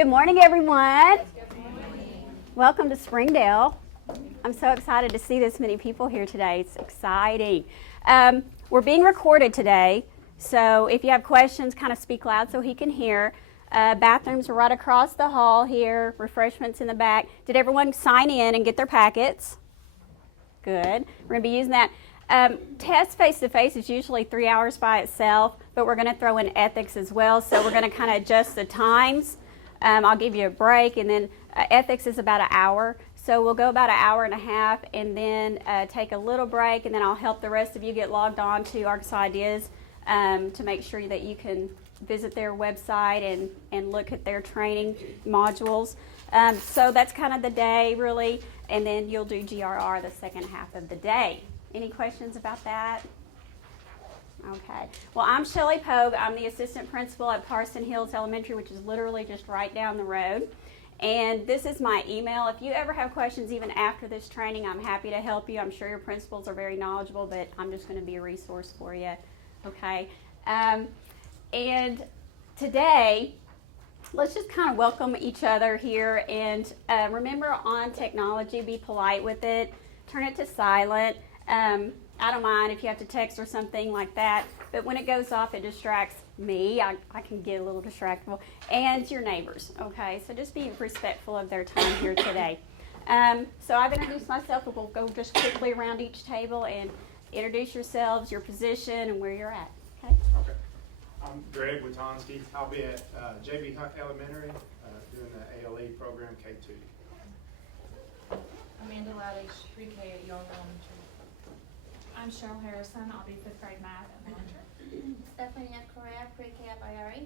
Good morning, everyone. Welcome to Springdale. I'm so excited to see this many people here today. It's exciting. We're being recorded today, so if you have questions, kind of speak loud so he can hear. Bathrooms are right across the hall here, refreshments in the back. Did everyone sign in and get their packets? Good. We're going to be using that. TESS face-to-face is usually 3 hours by itself, but we're going to throw in ethics as well, so we're going to kind of adjust the times. I'll give you a break, and then ethics is about an hour, so we'll go about an hour and a half, and then take a little break, and then I'll help the rest of you get logged on to Arkansas Ideas to make sure that you can visit their website and look at their training modules. So that's kind of the day, really, and then you'll do GRR the second half of the day. Any questions about that? Okay. Well, I'm Shelley Pogue. I'm the assistant principal at Parson Hills Elementary, which is literally just right down the road. And this is my email. If you ever have questions even after this training, I'm happy to help you. I'm sure your principals are very knowledgeable, but I'm just going to be a resource for you. Okay. And today, let's just kind of welcome each other here. And remember, on technology, be polite with it. Turn it to silent. I don't mind if you have to text or something like that, but when it goes off, it distracts me. I can get a little distractible, and your neighbors, okay? So just be respectful of their time here today. So I've introduced myself, but we'll go just quickly around each table and introduce yourselves, your position, and where you're at, okay? Okay. I'm Greg Witonski. I'll be at J.B. Hunt Elementary doing the ALE program K2. Amanda Laddish, pre-K at Young Elementary. I'm Cheryl Harrison. I'll be 5th grade math at Monitor. Stephanie Correa, pre-K at IRA.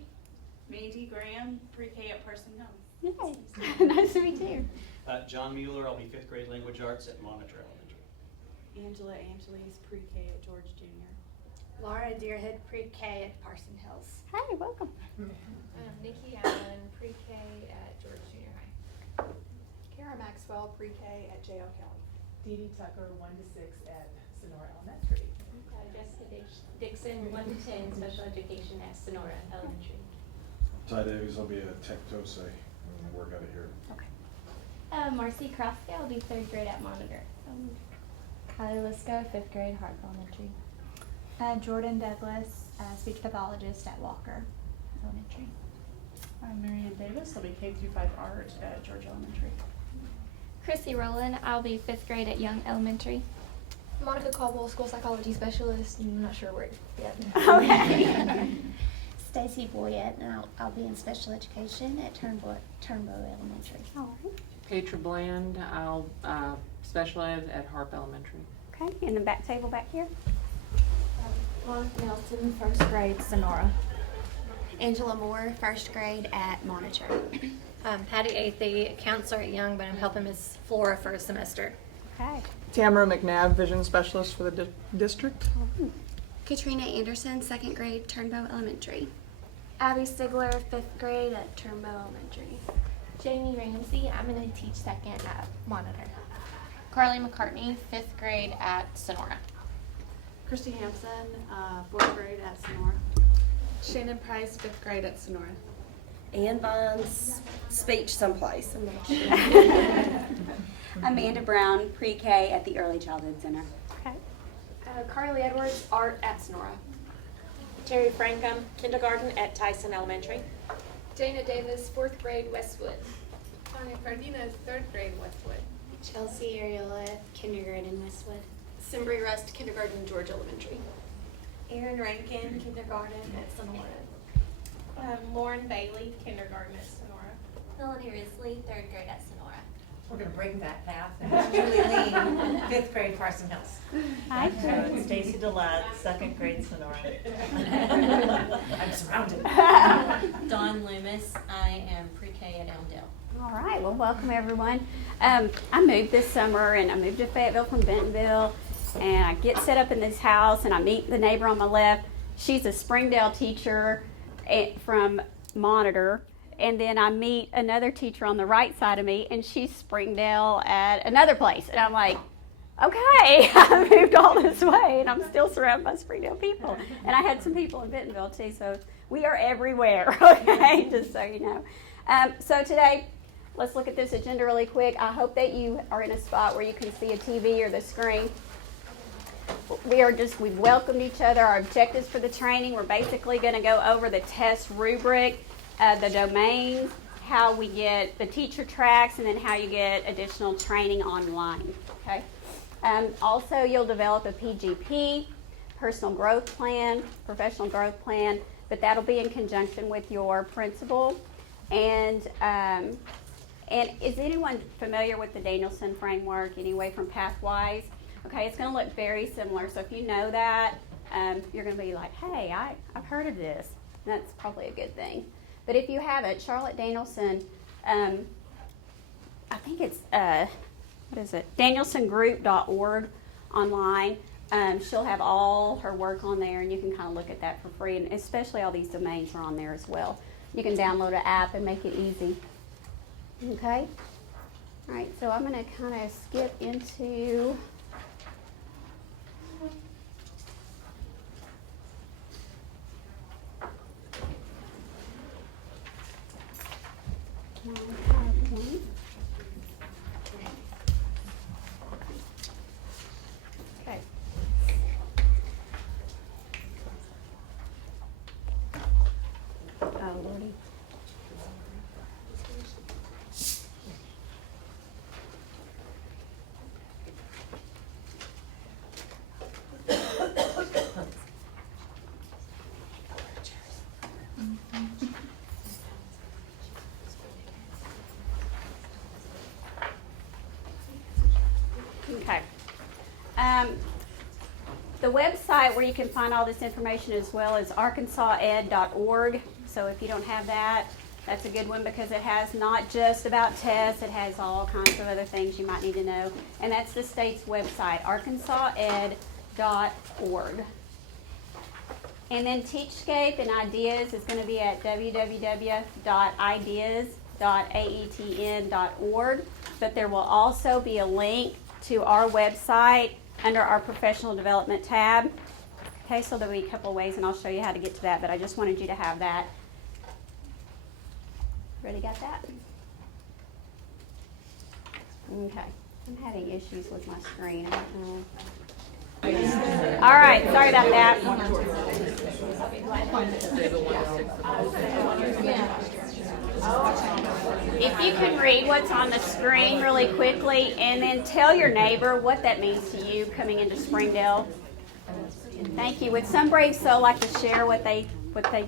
Mandy Graham, pre-K at Parson Hills. Yay. Nice to meet you. John Mueller, I'll be 5th grade language arts at Monitor Elementary. Angela Angeles, pre-K at George Junior. Laura Deerhead, pre-K at Parson Hills. Hey, welcome. Nikki Allen, pre-K at George Junior High. Kara Maxwell, pre-K at J.O. Kelly. Dee Dee Tucker, 1 to 6 at Sonora Elementary. Jessica Dixon, 1 to 10, special education at Sonora Elementary. Ty Davies, I'll be a tech TOSE and work out of here. Okay. Marcy Kroska, I'll be 3rd grade at Monitor. Kylie Lisco, 5th grade, Hart Elementary. Jordan Douglas, speech pathologist at Walker Elementary. I'm Marianne Davis. I'll be K-5 art at George Elementary. Chrissy Rowland, I'll be 5th grade at Young Elementary. Monica Caldwell, school psychology specialist. I'm not sure where yet. Okay. Stacy Boyette, and I'll be in special education at Turnbow Elementary. All right. Petra Bland, I'll special ed at HAR-BER Elementary. Okay, in the back table back here. Monica Nelson, 1st grade, Sonora. Angela Moore, 1st grade at Monitor. Patty Athey, counselor at Young, but I'm helping Ms. Flora for a semester. Okay. Tamara McNabb, vision specialist for the district. Katrina Anderson, 2nd grade, Turnbow Elementary. Abby Stigler, 5th grade at Turnbow Elementary. Jamie Ramsey, I'm going to teach 2nd at Monitor. Carly McCartney, 5th grade at Sonora. Christy Hampson, 4th grade at Sonora. Shannon Price, 5th grade at Sonora. Ann Vines, speech someplace. I'm not sure. Amanda Brown, pre-K at the Early Childhood Center. Okay. Carly Edwards, art at Sonora. Terry Frankham, kindergarten at Tyson Elementary. Dana Davis, 4th grade, Westwood. Tanya Cardenas, 3rd grade, Westwood. Chelsea Ariola, kindergarten, Westwood. Simbri Rust, kindergarten, George Elementary. Erin Rankin, kindergarten at Sonora. Lauren Bailey, kindergarten at Sonora. Helen Harrisley, 3rd grade at Sonora. We're going to break that path. And Julie Lee, 5th grade, Parson Hills. Hi. Stacy Delight, 2nd grade, Sonora. I'm surrounded. Dawn Loomis, I am pre-K at Elmdale. All right. Well, welcome everyone. I moved this summer, and I moved to Fayetteville from Bentonville, and I get set up in this house, and I meet the neighbor on my left. She's a Springdale teacher from Monitor. And then I meet another teacher on the right side of me, and she's Springdale at another place. And I'm like, okay, I moved all this way, and I'm still surrounded by Springdale people. And I had some people in Bentonville, too, so we are everywhere, okay, just so you know. So today, let's look at this agenda really quick. I hope that you are in a spot where you can see a TV or the screen. We've welcomed each other. Our objectives for the training, we're basically going to go over the TESS rubric, the domains, how we get the teacher tracks, and then how you get additional training online. Okay. Also, you'll develop a PGP, personal growth plan, professional growth plan, but that'll be in conjunction with your principal. And is anyone familiar with the Danielson framework anyway from Pathwise? Okay, it's going to look very similar. So if you know that, you're going to be like, hey, I've heard of this. And that's probably a good thing. But if you haven't, Charlotte Danielson, I think it's, danielsongroup.org online. She'll have all her work on there, and you can kind of look at that for free. And especially all these domains are on there as well. You can download an app and make it easy. Okay? All right, so I'm going to kind of skip into... Okay. Oh, Lordy. Okay. The website where you can find all this information as well is arkansased.org. So if you don't have that, that's a good one because it has not just about TESS, it has all kinds of other things you might need to know. And that's the state's website, arkansased.org. And then Teachscape and Ideas is going to be at www.ideas.aetn.org. But there will also be a link to our website under our professional development tab. Okay, so there'll be a couple of ways, and I'll show you how to get to that, but I just wanted you to have that. Ready, got that? Okay, I'm having issues with my screen. All right, sorry about that. If you can read what's on the screen really quickly and then tell your neighbor what that means to you coming into Springdale. Thank you. Would some brave soul like to share what they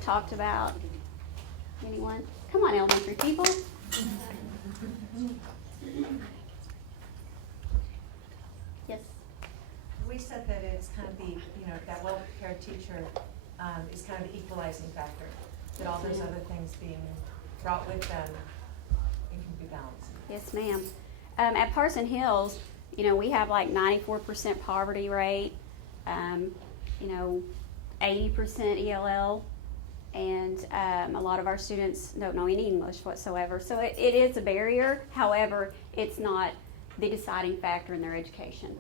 talked about? Anyone? Come on, elementary people. Yes. We said that it's kind of that well-prepared teacher is kind of the equalizing factor. That all those other things being brought with them, it can be balanced. Yes, ma'am. At Parson Hills, we have like 94% poverty rate, 80% ELL, and a lot of our students don't know any English whatsoever. So it is a barrier. However, it's not the deciding factor in their education.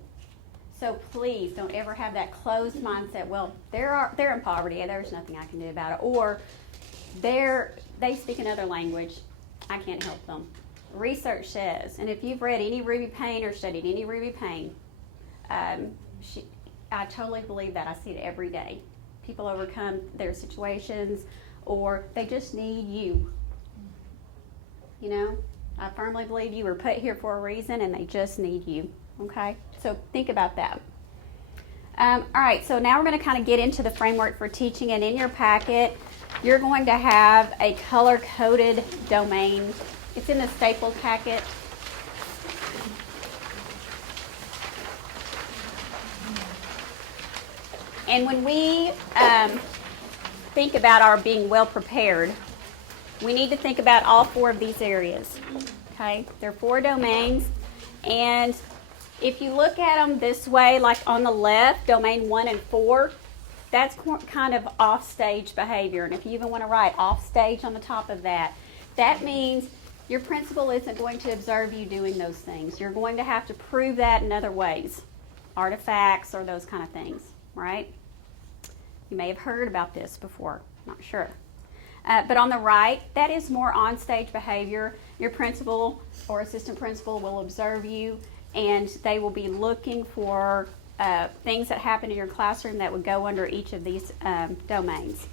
So please don't ever have that closed mindset. Well, they're in poverty and there's nothing I can do about it. Or they speak another language. I can't help them. Research says, and if you've read any Ruby Payne or studied any Ruby Payne, I totally believe that. I see it every day. People overcome their situations, or they just need you. I firmly believe you were put here for a reason, and they just need you. Okay? So think about that. All right, so now we're going to kind of get into the framework for teaching, and in your packet, you're going to have a color-coded domain. It's in the staple packet. And when we think about our being well prepared, we need to think about all four of these areas. Okay? There are 4 domains, and if you look at them this way, like on the left, domain 1 and 4, that's kind of off-stage behavior. And if you even want to write off-stage on the top of that, that means your principal isn't going to observe you doing those things. You're going to have to prove that in other ways, artifacts or those kind of things, right? You may have heard about this before, not sure. But on the right, that is more on-stage behavior. Your principal or assistant principal will observe you, and they will be looking for things that happen in your classroom that would go under each of these domains.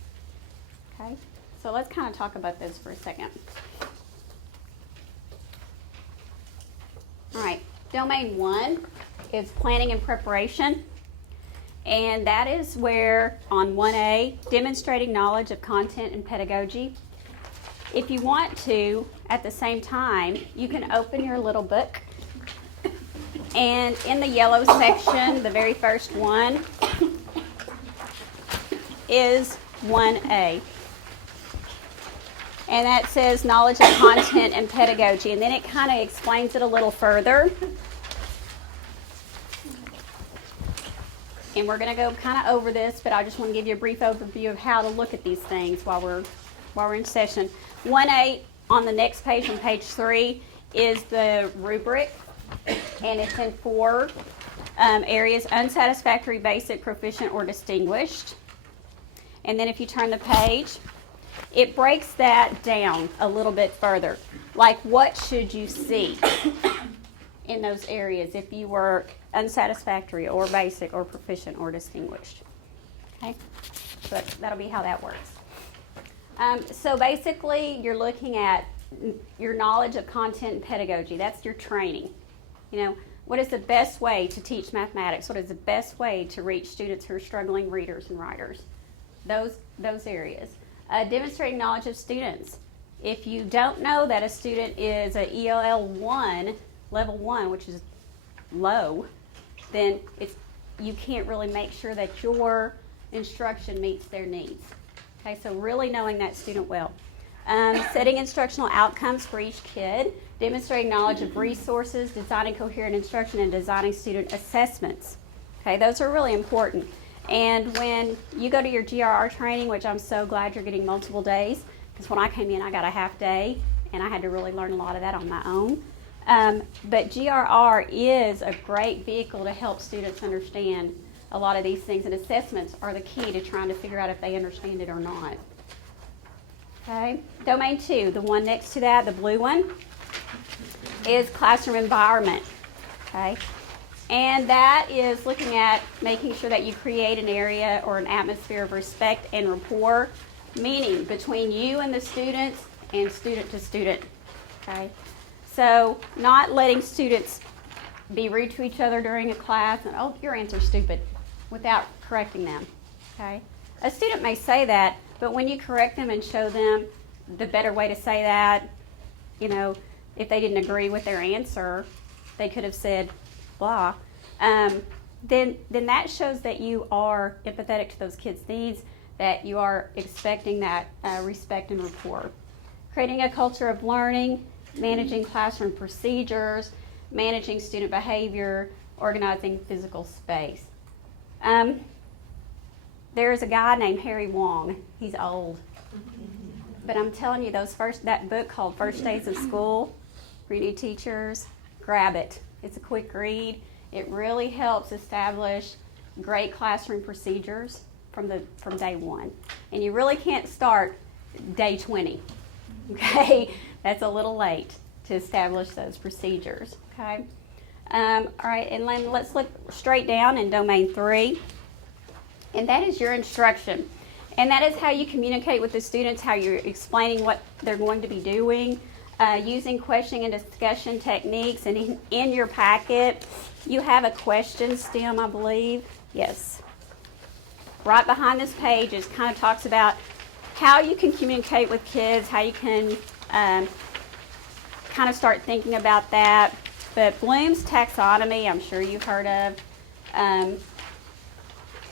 Okay, so let's kind of talk about those for a second. All right, domain 1 is planning and preparation. And that is where, on 1A, demonstrating knowledge of content and pedagogy. If you want to, at the same time, you can open your little book. And in the yellow section, the very first one is 1A. And that says knowledge of content and pedagogy. And then it kind of explains it a little further. And we're going to go kind of over this, but I just want to give you a brief overview of how to look at these things while we're in session. 1A on the next page, on page 3, is the rubric, and it's in 4 areas: unsatisfactory, basic, proficient, or distinguished. And then if you turn the page, it breaks that down a little bit further. Like, what should you see in those areas if you were unsatisfactory or basic or proficient or distinguished? Okay, so that'll be how that works. So basically, you're looking at your knowledge of content and pedagogy. That's your training. You know, what is the best way to teach mathematics? What is the best way to reach students who are struggling readers and writers? Those areas. Demonstrating knowledge of students. If you don't know that a student is a ELL 1, level 1, which is low, then you can't really make sure that your instruction meets their needs. Okay, so really knowing that student well. Setting instructional outcomes for each kid, demonstrating knowledge of resources, designing coherent instruction, and designing student assessments. Okay, those are really important. And when you go to your GRR training, which I'm so glad you're getting multiple days, because when I came in I got a half day, and I had to really learn a lot of that on my own. But GRR is a great vehicle to help students understand a lot of these things, and assessments are the key to trying to figure out if they understand it or not. Okay, domain 2, the one next to that, the blue one, is classroom environment. Okay, and that is looking at making sure that you create an area or an atmosphere of respect and rapport, meaning between you and the students and student to student. Okay, so not letting students be rude to each other during a class and, oh, your answer's stupid, without correcting them. Okay, a student may say that, but when you correct them and show them the better way to say that, you know, if they didn't agree with their answer, they could have said blah, then that shows that you are empathetic to those kids' needs, that you are expecting that respect and rapport. Creating a culture of learning, managing classroom procedures, managing student behavior, organizing physical space. There's a guy named Harry Wong. He's old. But I'm telling you, that book called First Days of School for new teachers, grab it. It's a quick read. It really helps establish great classroom procedures from day 1. And you really can't start day 20. Okay? That's a little late to establish those procedures. Okay? All right, and then let's look straight down in domain 3. And that is your instruction. And that is how you communicate with the students, how you're explaining what they're going to be doing, using questioning and discussion techniques. And in your packet, you have a question stem, I believe. Yes. Right behind this page, it kind of talks about how you can communicate with kids, how you can kind of start thinking about that. But Bloom's taxonomy, I'm sure you've heard of,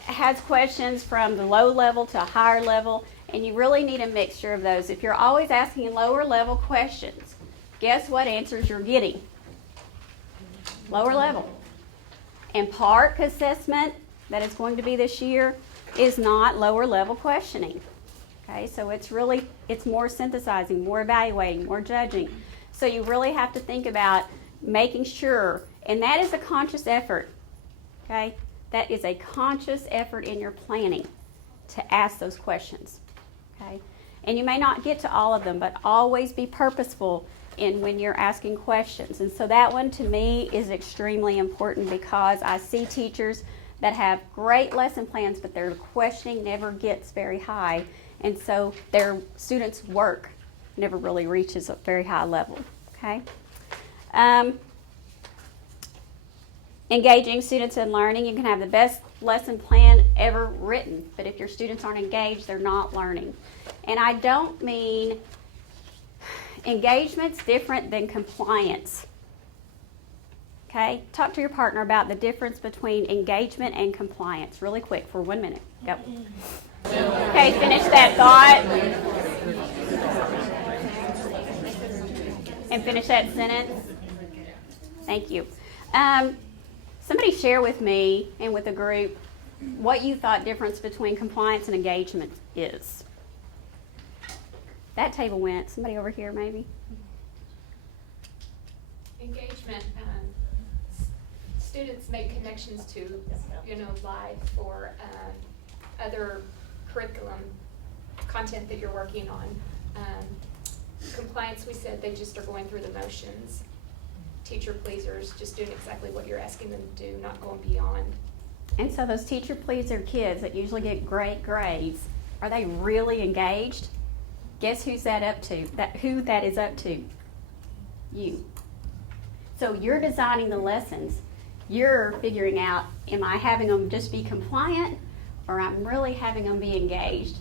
has questions from the low level to a higher level, and you really need a mixture of those. If you're always asking lower level questions, guess what answers you're getting? Lower level. And PARC assessment that is going to be this year is not lower level questioning. Okay, so it's more synthesizing, more evaluating, more judging. So you really have to think about making sure, and that is a conscious effort. Okay? That is a conscious effort in your planning to ask those questions. Okay? And you may not get to all of them, but always be purposeful in when you're asking questions. And so that one to me is extremely important because I see teachers that have great lesson plans, but their questioning never gets very high. And so their students' work never really reaches a very high level, okay? Engaging students in learning. You can have the best lesson plan ever written, but if your students aren't engaged, they're not learning. And I don't mean engagement's different than compliance. Okay? Talk to your partner about the difference between engagement and compliance really quick for 1 minute. Go. Okay, finish that thought. And finish that sentence. Thank you. Somebody share with me and with the group what you thought difference between compliance and engagement is. That table went. Somebody over here maybe? Engagement, students make connections to, life or other curriculum content that you're working on. Compliance, we said they just are going through the motions. Teacher pleasers, just doing exactly what you're asking them to do, not going beyond. And so those teacher pleaser kids that usually get great grades, are they really engaged? Guess who's that up to? Who that is up to? You. So you're designing the lessons. You're figuring out, am I having them just be compliant or I'm really having them be engaged?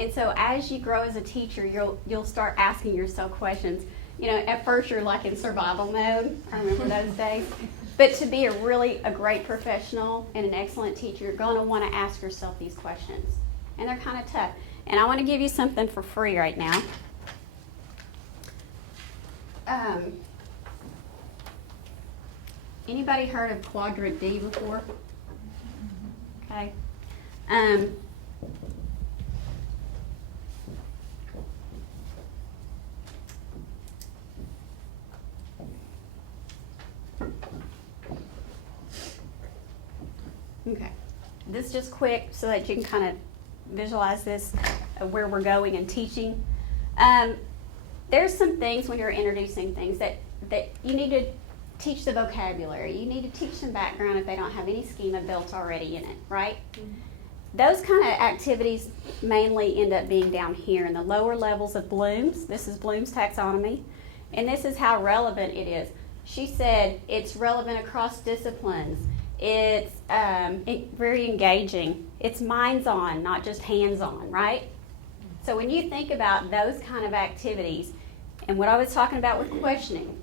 And so as you grow as a teacher, you'll start asking yourself questions. At first you're like in survival mode. I remember those days. But to be a great professional and an excellent teacher, you're going to want to ask yourself these questions. And they're kind of tough. And I want to give you something for free right now. Anybody heard of quadrant D before? Okay. Okay. This is just quick so that you can kind of visualize this, where we're going and teaching. There's some things when you're introducing things that you need to teach the vocabulary. You need to teach some background if they don't have any schema built already in it, right? Mm-hmm. Those kind of activities mainly end up being down here in the lower levels of Bloom's. This is Bloom's taxonomy, and this is how relevant it is. She said it's relevant across disciplines. It's very engaging. It's minds-on, not just hands-on, right? So when you think about those kind of activities, and what I was talking about with questioning,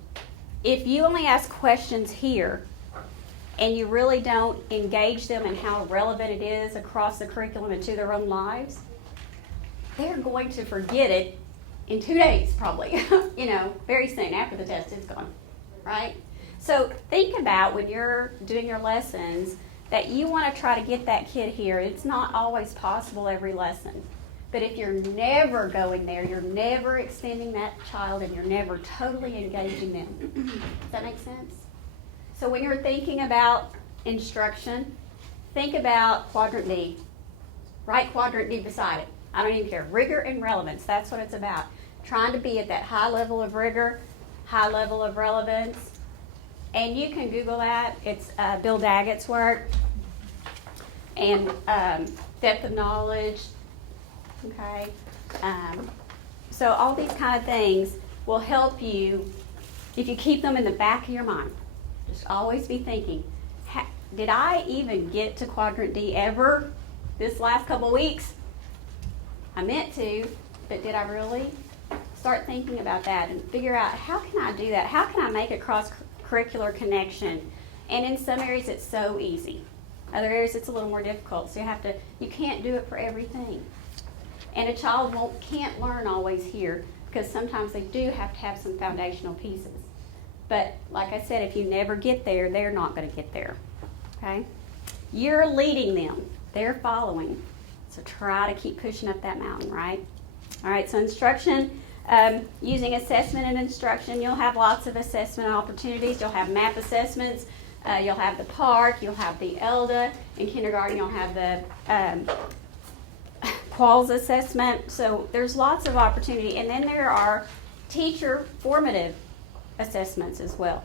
if you only ask questions here and you really don't engage them in how relevant it is across the curriculum and to their own lives, they're going to forget it in 2 days probably, very soon after the test is gone, right? So think about when you're doing your lessons that you want to try to get that kid here. It's not always possible every lesson. But if you're never going there, you're never extending that child and you're never totally engaging them. Does that make sense? So when you're thinking about instruction, think about quadrant D. Write quadrant D beside it. I don't even care. Rigor and relevance, that's what it's about. Trying to be at that high level of rigor, high level of relevance. And you can Google that. It's Bill Daggett's work. And depth of knowledge. Okay. So all these kind of things will help you if you keep them in the back of your mind. Just always be thinking, did I even get to quadrant D ever this last couple weeks? I meant to, but did I really? Start thinking about that and figure out, how can I do that? How can I make a cross-curricular connection? And in some areas it's so easy. Other areas it's a little more difficult. So you can't do it for everything. And a child can't learn always here because sometimes they do have to have some foundational pieces. But like I said, if you never get there, they're not going to get there. Okay? You're leading them. They're following. So try to keep pushing up that mountain, right? All right, so instruction, using assessment and instruction, you'll have lots of assessment opportunities. You'll have map assessments. You'll have the park. You'll have the ELDA. In kindergarten, you'll have the quals assessment. So there's lots of opportunity. And then there are teacher formative assessments as well.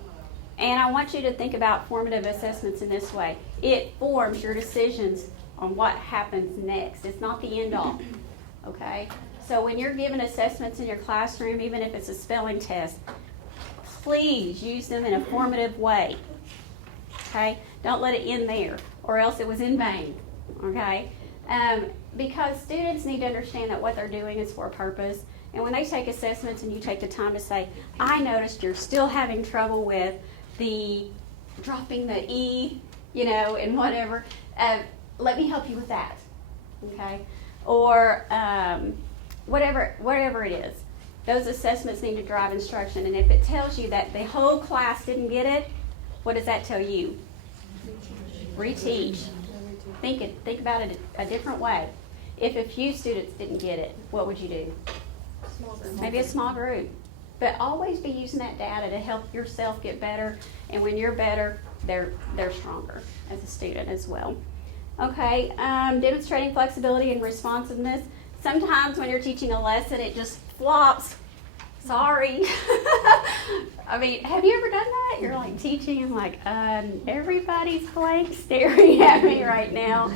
And I want you to think about formative assessments in this way. It forms your decisions on what happens next. It's not the end all, okay? So when you're given assessments in your classroom, even if it's a spelling test, please use them in a formative way, okay? Don't let it end there, or else it was in vain, okay? Because students need to understand that what they're doing is for a purpose. And when they take assessments and you take the time to say, I noticed you're still having trouble with the dropping the E, and whatever, let me help you with that, okay? Or whatever it is. Those assessments need to drive instruction. And if it tells you that the whole class didn't get it, what does that tell you? Reteach. Think about it a different way. If a few students didn't get it, what would you do? Maybe a small group. But always be using that data to help yourself get better. And when you're better, they're stronger as a student as well. Okay, demonstrating flexibility and responsiveness. Sometimes when you're teaching a lesson, it just flops. Sorry. I mean, have you ever done that? You're like teaching and like, everybody's blank staring at me right now.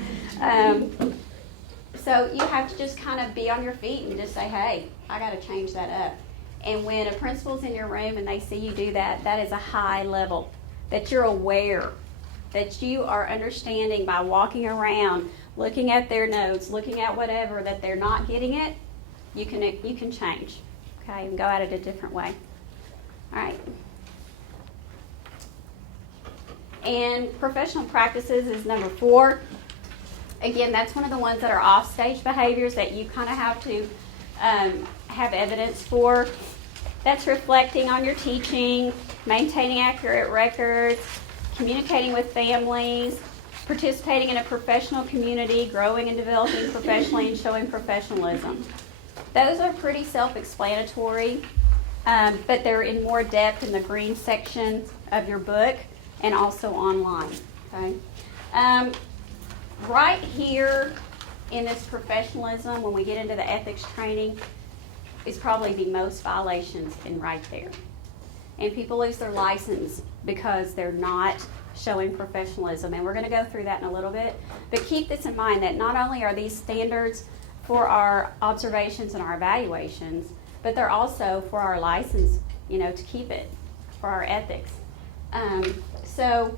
So you have to just kind of be on your feet and just say, hey, I got to change that up. And when a principal's in your room and they see you do that, that is a high level, that you're aware, that you are understanding by walking around, looking at their notes, looking at whatever, that they're not getting it. You can change, okay, and go at it a different way. All right. And professional practices is number 4. Again, that's one of the ones that are off-stage behaviors that you kind of have to have evidence for. That's reflecting on your teaching, maintaining accurate records, communicating with families, participating in a professional community, growing and developing professionally, and showing professionalism. Those are pretty self-explanatory, but they're in more depth in the green section of your book and also online. Okay. Right here in this professionalism, when we get into the ethics training, is probably the most violations in right there. And people lose their license because they're not showing professionalism. And we're going to go through that in a little bit. But keep this in mind that not only are these standards for our observations and our evaluations, but they're also for our license, to keep it, for our ethics. So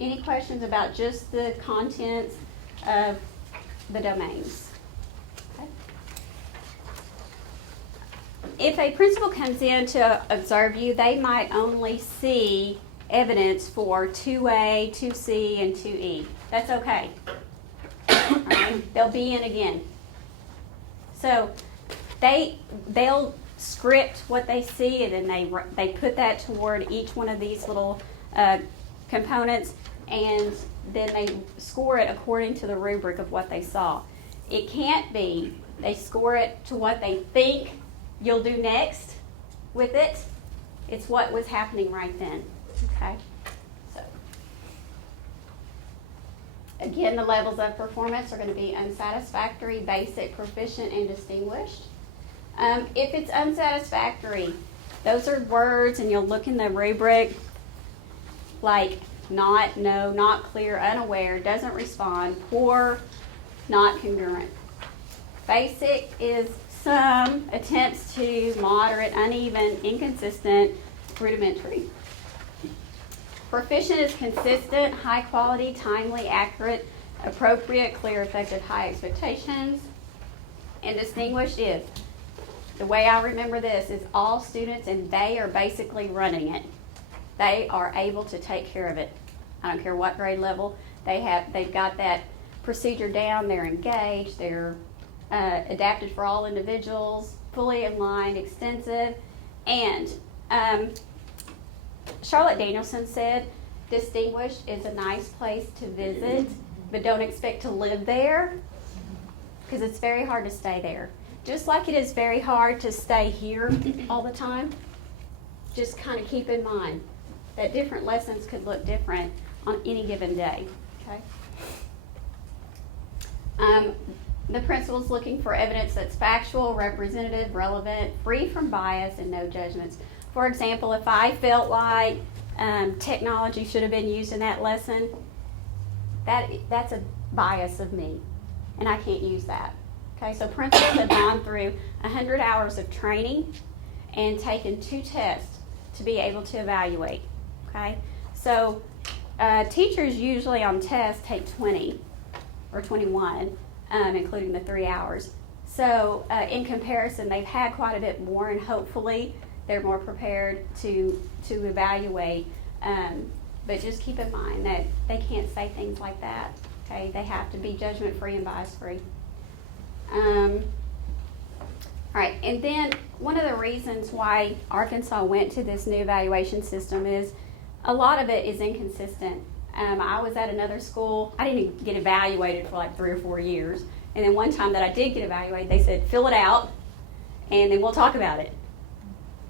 any questions about just the contents of the domains? Okay. If a principal comes in to observe you, they might only see evidence for 2A, 2C, and 2E. That's okay. All right? They'll be in again. So they'll script what they see, and then they put that toward each one of these little components, and then they score it according to the rubric of what they saw. It can't be they score it to what they think you'll do next with it. It's what was happening right then. Okay? So, again, the levels of performance are going to be unsatisfactory, basic, proficient, and distinguished. If it's unsatisfactory, those are words, and you'll look in the rubric like not, no, not clear, unaware, doesn't respond, poor, not congruent. Basic is some, attempts to, moderate, uneven, inconsistent, rudimentary. Proficient is consistent, high quality, timely, accurate, appropriate, clear, effective, high expectations. And distinguished is, the way I remember this is all students, and they are basically running it. They are able to take care of it. I don't care what grade level. They've got that procedure down. They're engaged. They're adapted for all individuals, fully aligned, extensive. And Charlotte Danielson said, distinguished is a nice place to visit, but don't expect to live there, because it's very hard to stay there. Just like it is very hard to stay here all the time, just kind of keep in mind that different lessons could look different on any given day. Okay. The principal's looking for evidence that's factual, representative, relevant, free from bias, and no judgments. For example, if I felt like technology should have been used in that lesson, that's a bias of me, and I can't use that. Okay, so principals have gone through 100 hours of training and taken 2 tests to be able to evaluate. Okay, so teachers usually on tests take 20 or 21, including the 3 hours. So in comparison, they've had quite a bit more, and hopefully they're more prepared to evaluate. But just keep in mind that they can't say things like that. Okay, they have to be judgment-free and bias-free. All right, and then one of the reasons why Arkansas went to this new evaluation system is a lot of it is inconsistent. I was at another school. I didn't get evaluated for like 3 or 4 years. And then one time that I did get evaluated, they said, fill it out, and then we'll talk about it.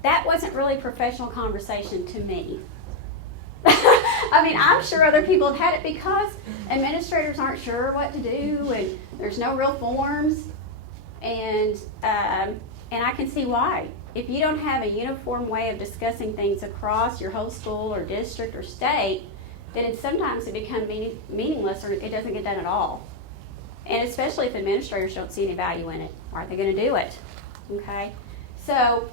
That wasn't really professional conversation to me. I mean, I'm sure other people have had it because administrators aren't sure what to do, and there's no real forms, and I can see why. If you don't have a uniform way of discussing things across your whole school or district or state, then sometimes it becomes meaningless, or it doesn't get done at all. And especially if administrators don't see any value in it, why are they going to do it? Okay, so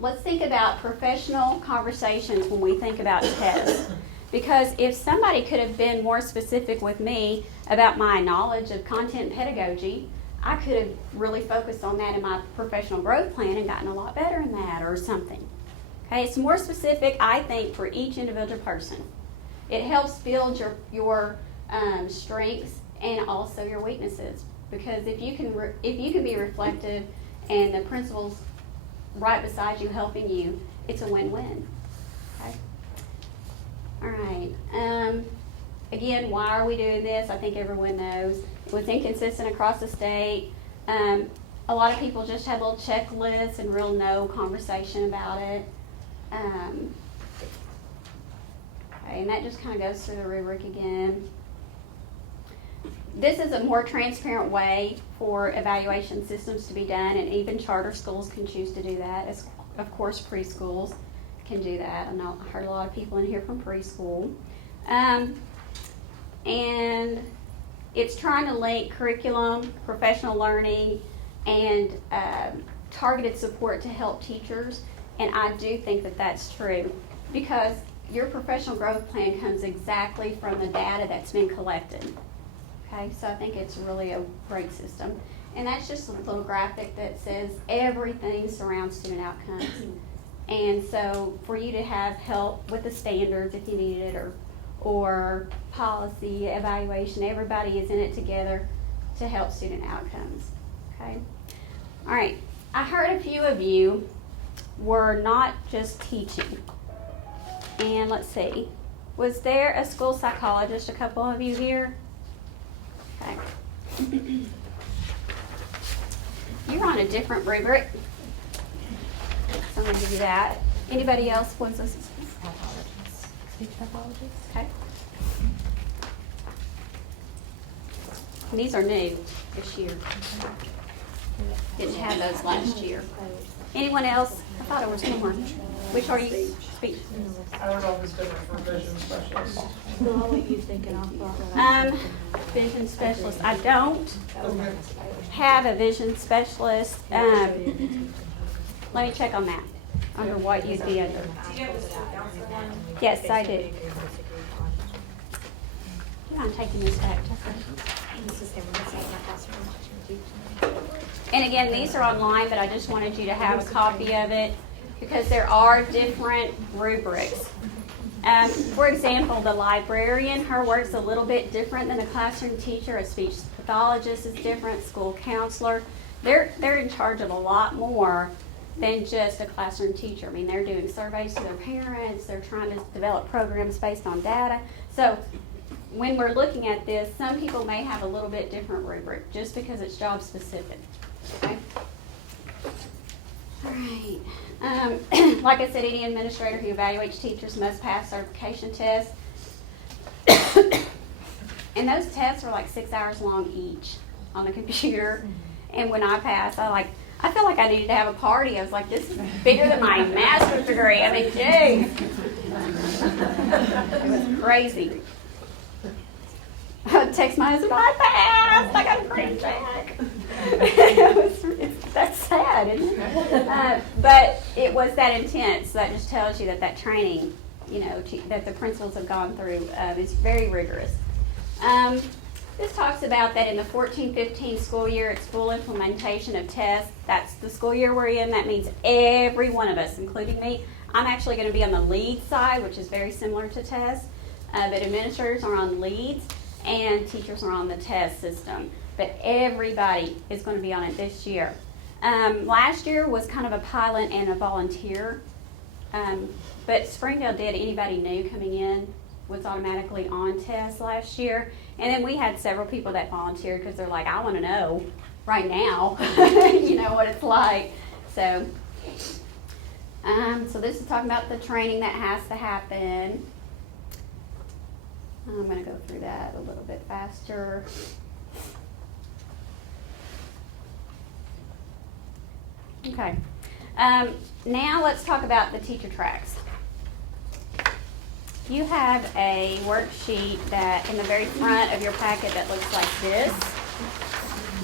let's think about professional conversations when we think about TESS. Because if somebody could have been more specific with me about my knowledge of content pedagogy, I could have really focused on that in my professional growth plan and gotten a lot better in that or something. Okay, it's more specific, I think, for each individual person. It helps build your strengths and also your weaknesses. Because if you can be reflective and the principal's right beside you helping you, it's a win-win. Okay? All right. Again, why are we doing this? I think everyone knows. It was inconsistent across the state. A lot of people just had little checklists and real no conversation about it. Okay, and that just kind of goes through the rubric again. This is a more transparent way for evaluation systems to be done, and even charter schools can choose to do that. As, of course, preschools can do that. I heard a lot of people in here from preschool. And it's trying to link curriculum, professional learning, and targeted support to help teachers. And I do think that that's true because your professional growth plan comes exactly from the data that's been collected. Okay, so I think it's really a great system. And that's just a little graphic that says everything surrounds student outcomes. And so for you to have help with the standards if you need it, or policy, evaluation, everybody is in it together to help student outcomes. Okay? All right, I heard a few of you were not just teaching. And let's see, was there a school psychologist, a couple of you here? Okay. You're on a different rubric. So I'm going to give you that. Anybody else wants this? Speech pathologist. Okay. And these are new this year. Didn't have those last year. Anyone else? I thought it was more. Which are you? Speech. I don't know if it's different for vision specialists. Vision specialist. I don't have a vision specialist. Let me check on that. Under what you'd be under. Yes, I do. You mind taking this back, Tucker? And again, these are online, but I just wanted you to have a copy of it because there are different rubrics. For example, the librarian, her work's a little bit different than a classroom teacher. A speech pathologist is different. School counselor, they're in charge of a lot more than just a classroom teacher. I mean, they're doing surveys to their parents. They're trying to develop programs based on data. So when we're looking at this, some people may have a little bit different rubric just because it's job specific. Okay. All right. Like I said, any administrator who evaluates teachers must pass certification tests. And those tests are like 6 hours long each. on the computer. And when I passed, I feel like I needed to have a party. I was like, this is bigger than my master's degree. I mean, geez. It was crazy. I would text my husband, I passed. I got a grade back. That's sad, isn't it? But it was that intense. That just tells you that training, that the principals have gone through is very rigorous. This talks about that in the 14-15 school year, it's full implementation of TESS. That's the school year we're in. That means every one of us, including me. I'm actually going to be on the lead side, which is very similar to TESS. But administrators are on leads, and teachers are on the TESS system. But everybody is going to be on it this year. Last year was kind of a pilot and a volunteer. But Springdale did. Anybody new coming in was automatically on TESS last year. And then we had several people that volunteered because they're like, I want to know right now, what it's like. So this is talking about the training that has to happen. I'm going to go through that a little bit faster. Okay. Now let's talk about the teacher tracks. You have a worksheet that in the very front of your packet that looks like this,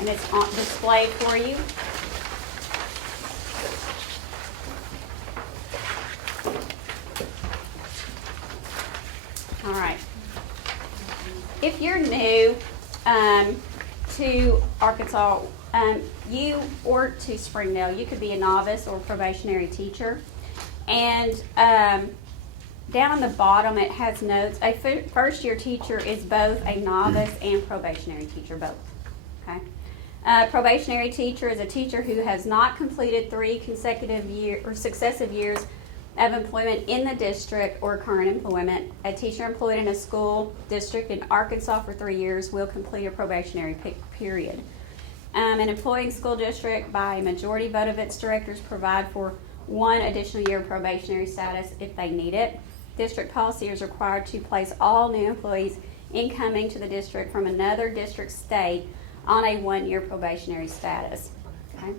and it's on display for you. All right. If you're new to Arkansas, or to Springdale, you could be a novice or probationary teacher, and down on the bottom, it has notes. A first-year teacher is both a novice and probationary teacher, both. Okay. Probationary teacher is a teacher who has not completed 3 consecutive or successive years of employment in the district or current employment. A teacher employed in a school district in Arkansas for 3 years will complete a probationary period. An employing school district by a majority vote of its directors provide for 1 additional year of probationary status if they need it. District policy is required to place all new employees incoming to the district from another district state on a 1-year probationary status. Okay.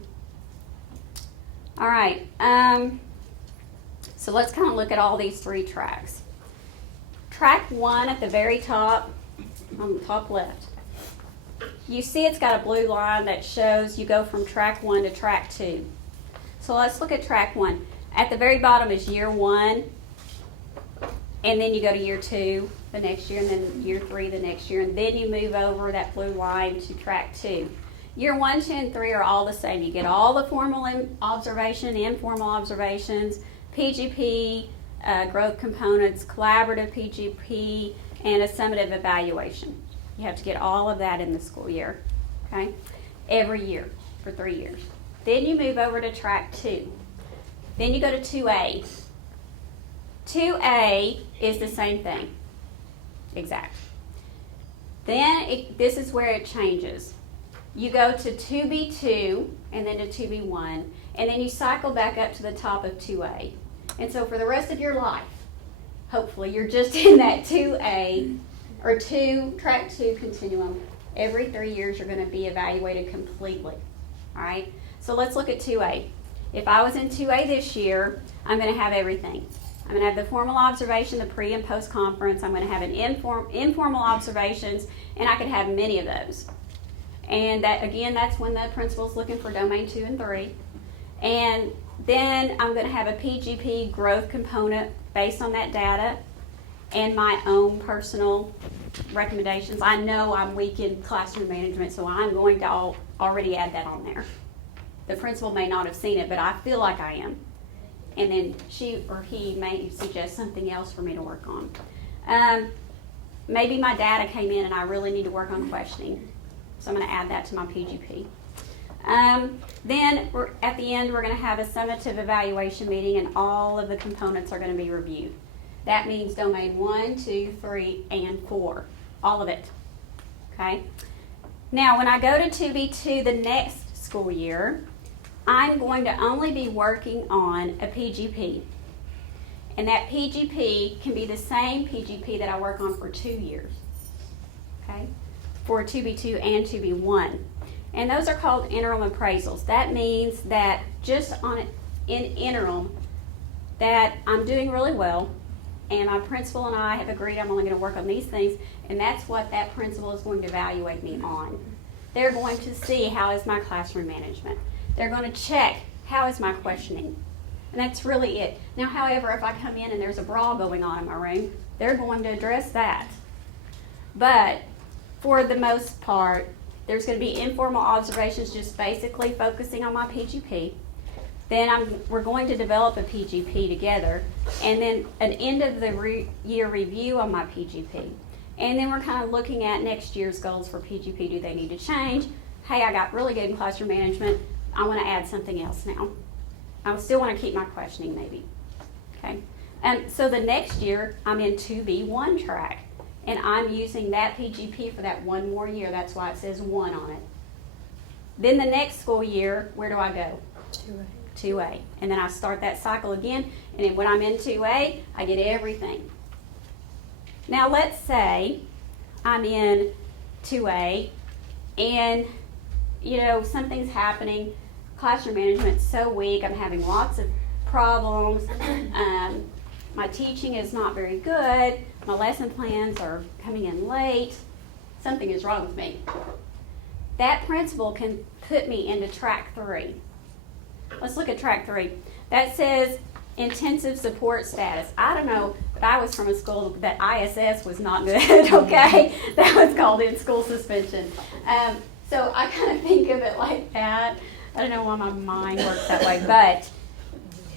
All right. So let's kind of look at all these 3 tracks. Track 1 at the very top, on the top left. You see it's got a blue line that shows you go from track 1 to track 2. So let's look at track 1. At the very bottom is year 1. And then you go to year 2 the next year, and then year 3 the next year, and then you move over that blue line to track 2. Year 1, 2, and 3 are all the same. You get all the formal observation, informal observations, PGP, growth components, collaborative PGP, and a summative evaluation. You have to get all of that in the school year, okay? Every year for 3 years. Then you move over to track 2. Then you go to 2A. 2A is the same thing, exact. Then this is where it changes. You go to 2B2 and then to 2B1, and then you cycle back up to the top of 2A. And so for the rest of your life, hopefully you're just in that 2A or track 2 continuum. Every 3 years you're going to be evaluated completely. All right? So let's look at 2A. If I was in 2A this year, I'm going to have everything. I'm going to have the formal observation, the pre and post conference. I'm going to have an informal observations, and I could have many of those. And that, again, that's when the principal's looking for domain 2 and 3. And then I'm going to have a PGP growth component based on that data and my own personal recommendations. I know I'm weak in classroom management, so I'm going to already add that on there. The principal may not have seen it, but I feel like I am. And then she or he may suggest something else for me to work on. Maybe my data came in and I really need to work on questioning. So I'm going to add that to my PGP. Then at the end, we're going to have a summative evaluation meeting, and all of the components are going to be reviewed. That means domain 1, 2, 3, and 4. All of it. Okay? Now, when I go to 2B2 the next school year, I'm going to only be working on a PGP. And that PGP can be the same PGP that I work on for 2 years. Okay? For 2B2 and 2B1. And those are called interim appraisals. That means that just in interim that I'm doing really well, and my principal and I have agreed I'm only going to work on these things, and that's what that principal is going to evaluate me on. They're going to see how is my classroom management. They're going to check how is my questioning. And that's really it. Now, however, if I come in and there's a brawl going on in my room, they're going to address that. But for the most part, there's going to be informal observations, just basically focusing on my PGP. Then we're going to develop a PGP together, and then an end of the year review on my PGP. And then we're kind of looking at next year's goals for PGP. Do they need to change? Hey, I got really good in classroom management. I want to add something else now. I still want to keep my questioning maybe. Okay. And so the next year, I'm in 2B1 track, and I'm using that PGP for that one more year. That's why it says 1 on it. Then the next school year, where do I go? 2A. And then I start that cycle again, and then when I'm in 2A, I get everything. Now let's say I'm in 2A and something's happening, classroom management's so weak, I'm having lots of problems, my teaching is not very good, my lesson plans are coming in late, something is wrong with me. That principal can put me into track 3. Let's look at track 3. That says intensive support status. I don't know, but I was from a school that ISS was not good, okay? That was called in-school suspension. So I kind of think of it like that. I don't know why my mind works that way, but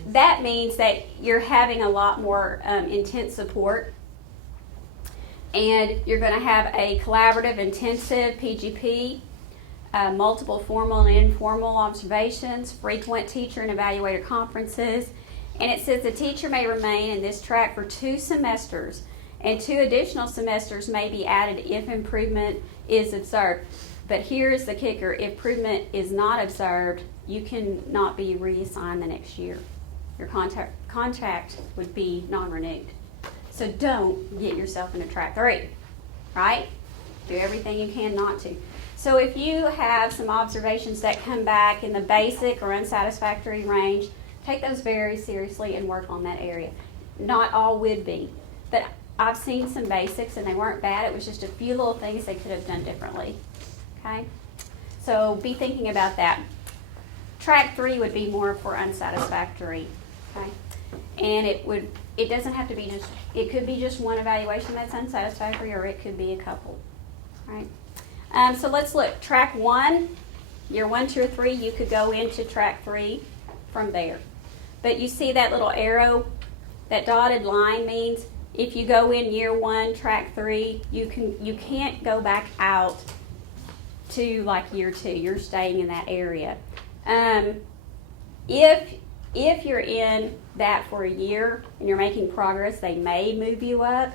that means that you're having a lot more intense support, and you're going to have a collaborative, intensive PGP, multiple formal and informal observations, frequent teacher and evaluator conferences, and it says the teacher may remain in this track for 2 semesters, and 2 additional semesters may be added if improvement is observed. But here's the kicker: if improvement is not observed, you cannot be reassigned the next year. Your contract would be non-renewed. So don't get yourself into track 3, right? Do everything you can not to. So if you have some observations that come back in the basic or unsatisfactory range, take those very seriously and work on that area. Not all would be, but I've seen some basics and they weren't bad. It was just a few little things they could have done differently. Okay? So be thinking about that. Track 3 would be more for unsatisfactory. Okay? And it doesn't have to be just, it could be just one evaluation that's unsatisfactory, or it could be a couple. Right? So let's look. Track 1, year 1, 2, or 3, you could go into track 3 from there. But you see that little arrow, that dotted line means if you go in year 1, track 3, you can't go back out to like year 2. You're staying in that area. If you're in that for a year and you're making progress, they may move you up.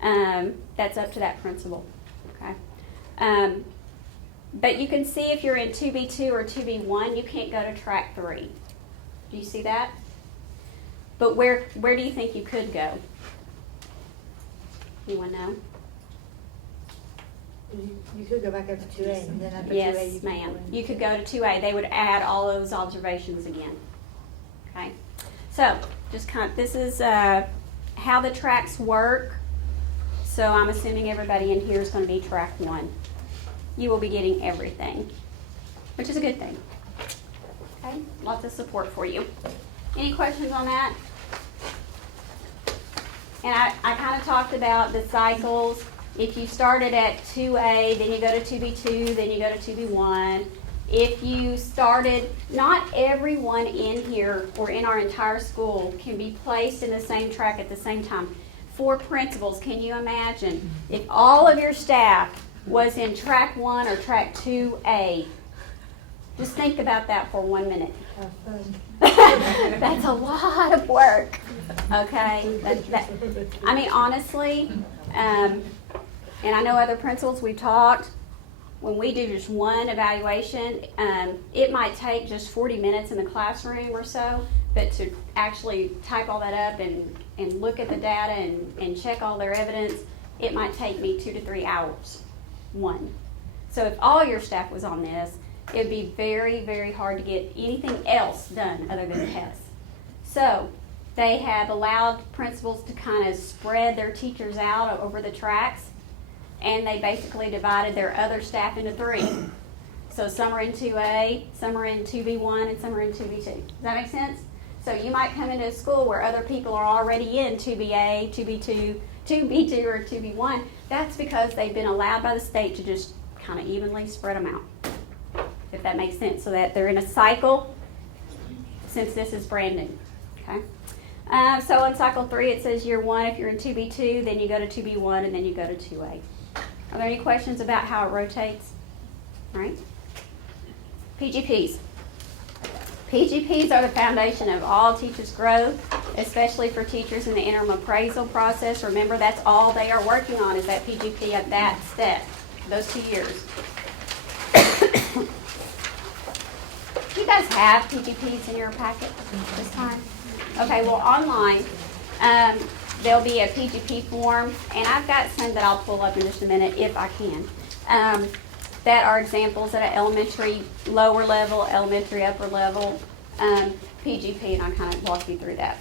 That's up to that principal. Okay. But you can see if you're in 2B2 or 2B1, you can't go to track 3. Do you see that? But where do you think you could go? Anyone know? You could go back up to 2A, and then after 2A Yes, you could ma'am. go in. You could go to 2A. They would add all those observations again. Okay. So just this is how the tracks work. So I'm assuming everybody in here is going to be track 1. You will be getting everything, which is a good thing. Okay. Lots of support for you. Any questions on that? And I kind of talked about the cycles. If you started at 2A, then you go to 2B2, then you go to 2B1. If you started, not everyone in here or in our entire school can be placed in the same track at the same time. 4 principals, can you imagine? If all of your staff was in track 1 or track 2A, just think about that for 1 minute. That's a lot of work. Okay? I mean, honestly, and I know other principals, we've talked, when we do just one evaluation, it might take just 40 minutes in the classroom or so, but to actually type all that up and look at the data and check all their evidence, it might take me 2 to 3 hours, one. So if all your staff was on this, it would be very, very hard to get anything else done other than TESS. So they have allowed principals to kind of spread their teachers out over the tracks, and they basically divided their other staff into 3. So some are in 2A, some are in 2B1, and some are in 2B2. Does that make sense? So you might come into a school where other people are already in 2BA, 2B2, 2B2, or 2B1. That's because they've been allowed by the state to just kind of evenly spread them out, if that makes sense, so that they're in a cycle since this is brand new. Okay. So in cycle 3, it says year 1, if you're in 2B2, then you go to 2B1, and then you go to 2A. Are there any questions about how it rotates? All right. PGPs. PGPs are the foundation of all teachers' growth, especially for teachers in the interim appraisal process. Remember, that's all they are working on is that PGP at that step, those 2 years. Do you guys have PGPs in your packet this time? Okay, well, online, there'll be a PGP form, and I've got some that I'll pull up in just a minute if I can, that are examples at an elementary lower level, elementary upper level PGP, and I'll kind of walk you through that.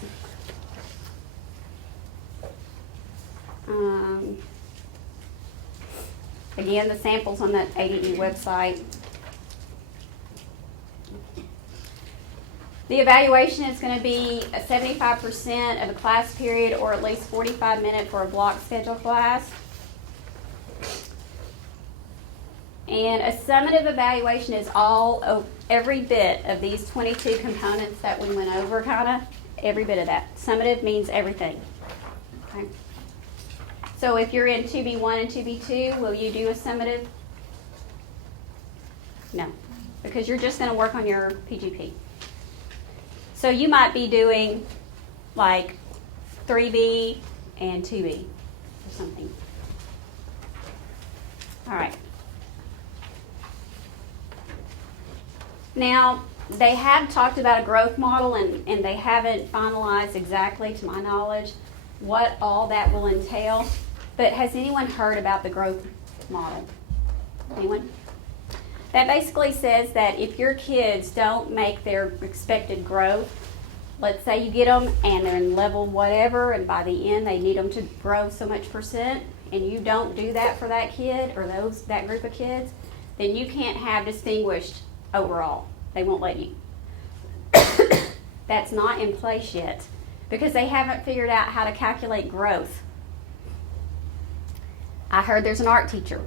Again, the samples on the ADE website. The evaluation is going to be 75% of a class period, or at least 45 minutes for a block schedule class. And a summative evaluation is every bit of these 22 components that we went over, kind of every bit of that. Summative means everything. Okay. So if you're in 2B1 and 2B2, will you do a summative? No, because you're just going to work on your PGP. So you might be doing like 3B and 2B or something. All right. Now, they have talked about a growth model, and they haven't finalized exactly, to my knowledge, what all that will entail. But has anyone heard about the growth model? Anyone? That basically says that if your kids don't make their expected growth, let's say you get them and they're in level whatever, and by the end they need them to grow so much %, and you don't do that for that kid or that group of kids, then you can't have distinguished overall. They won't let you. That's not in place yet because they haven't figured out how to calculate growth. I heard there's an art teacher,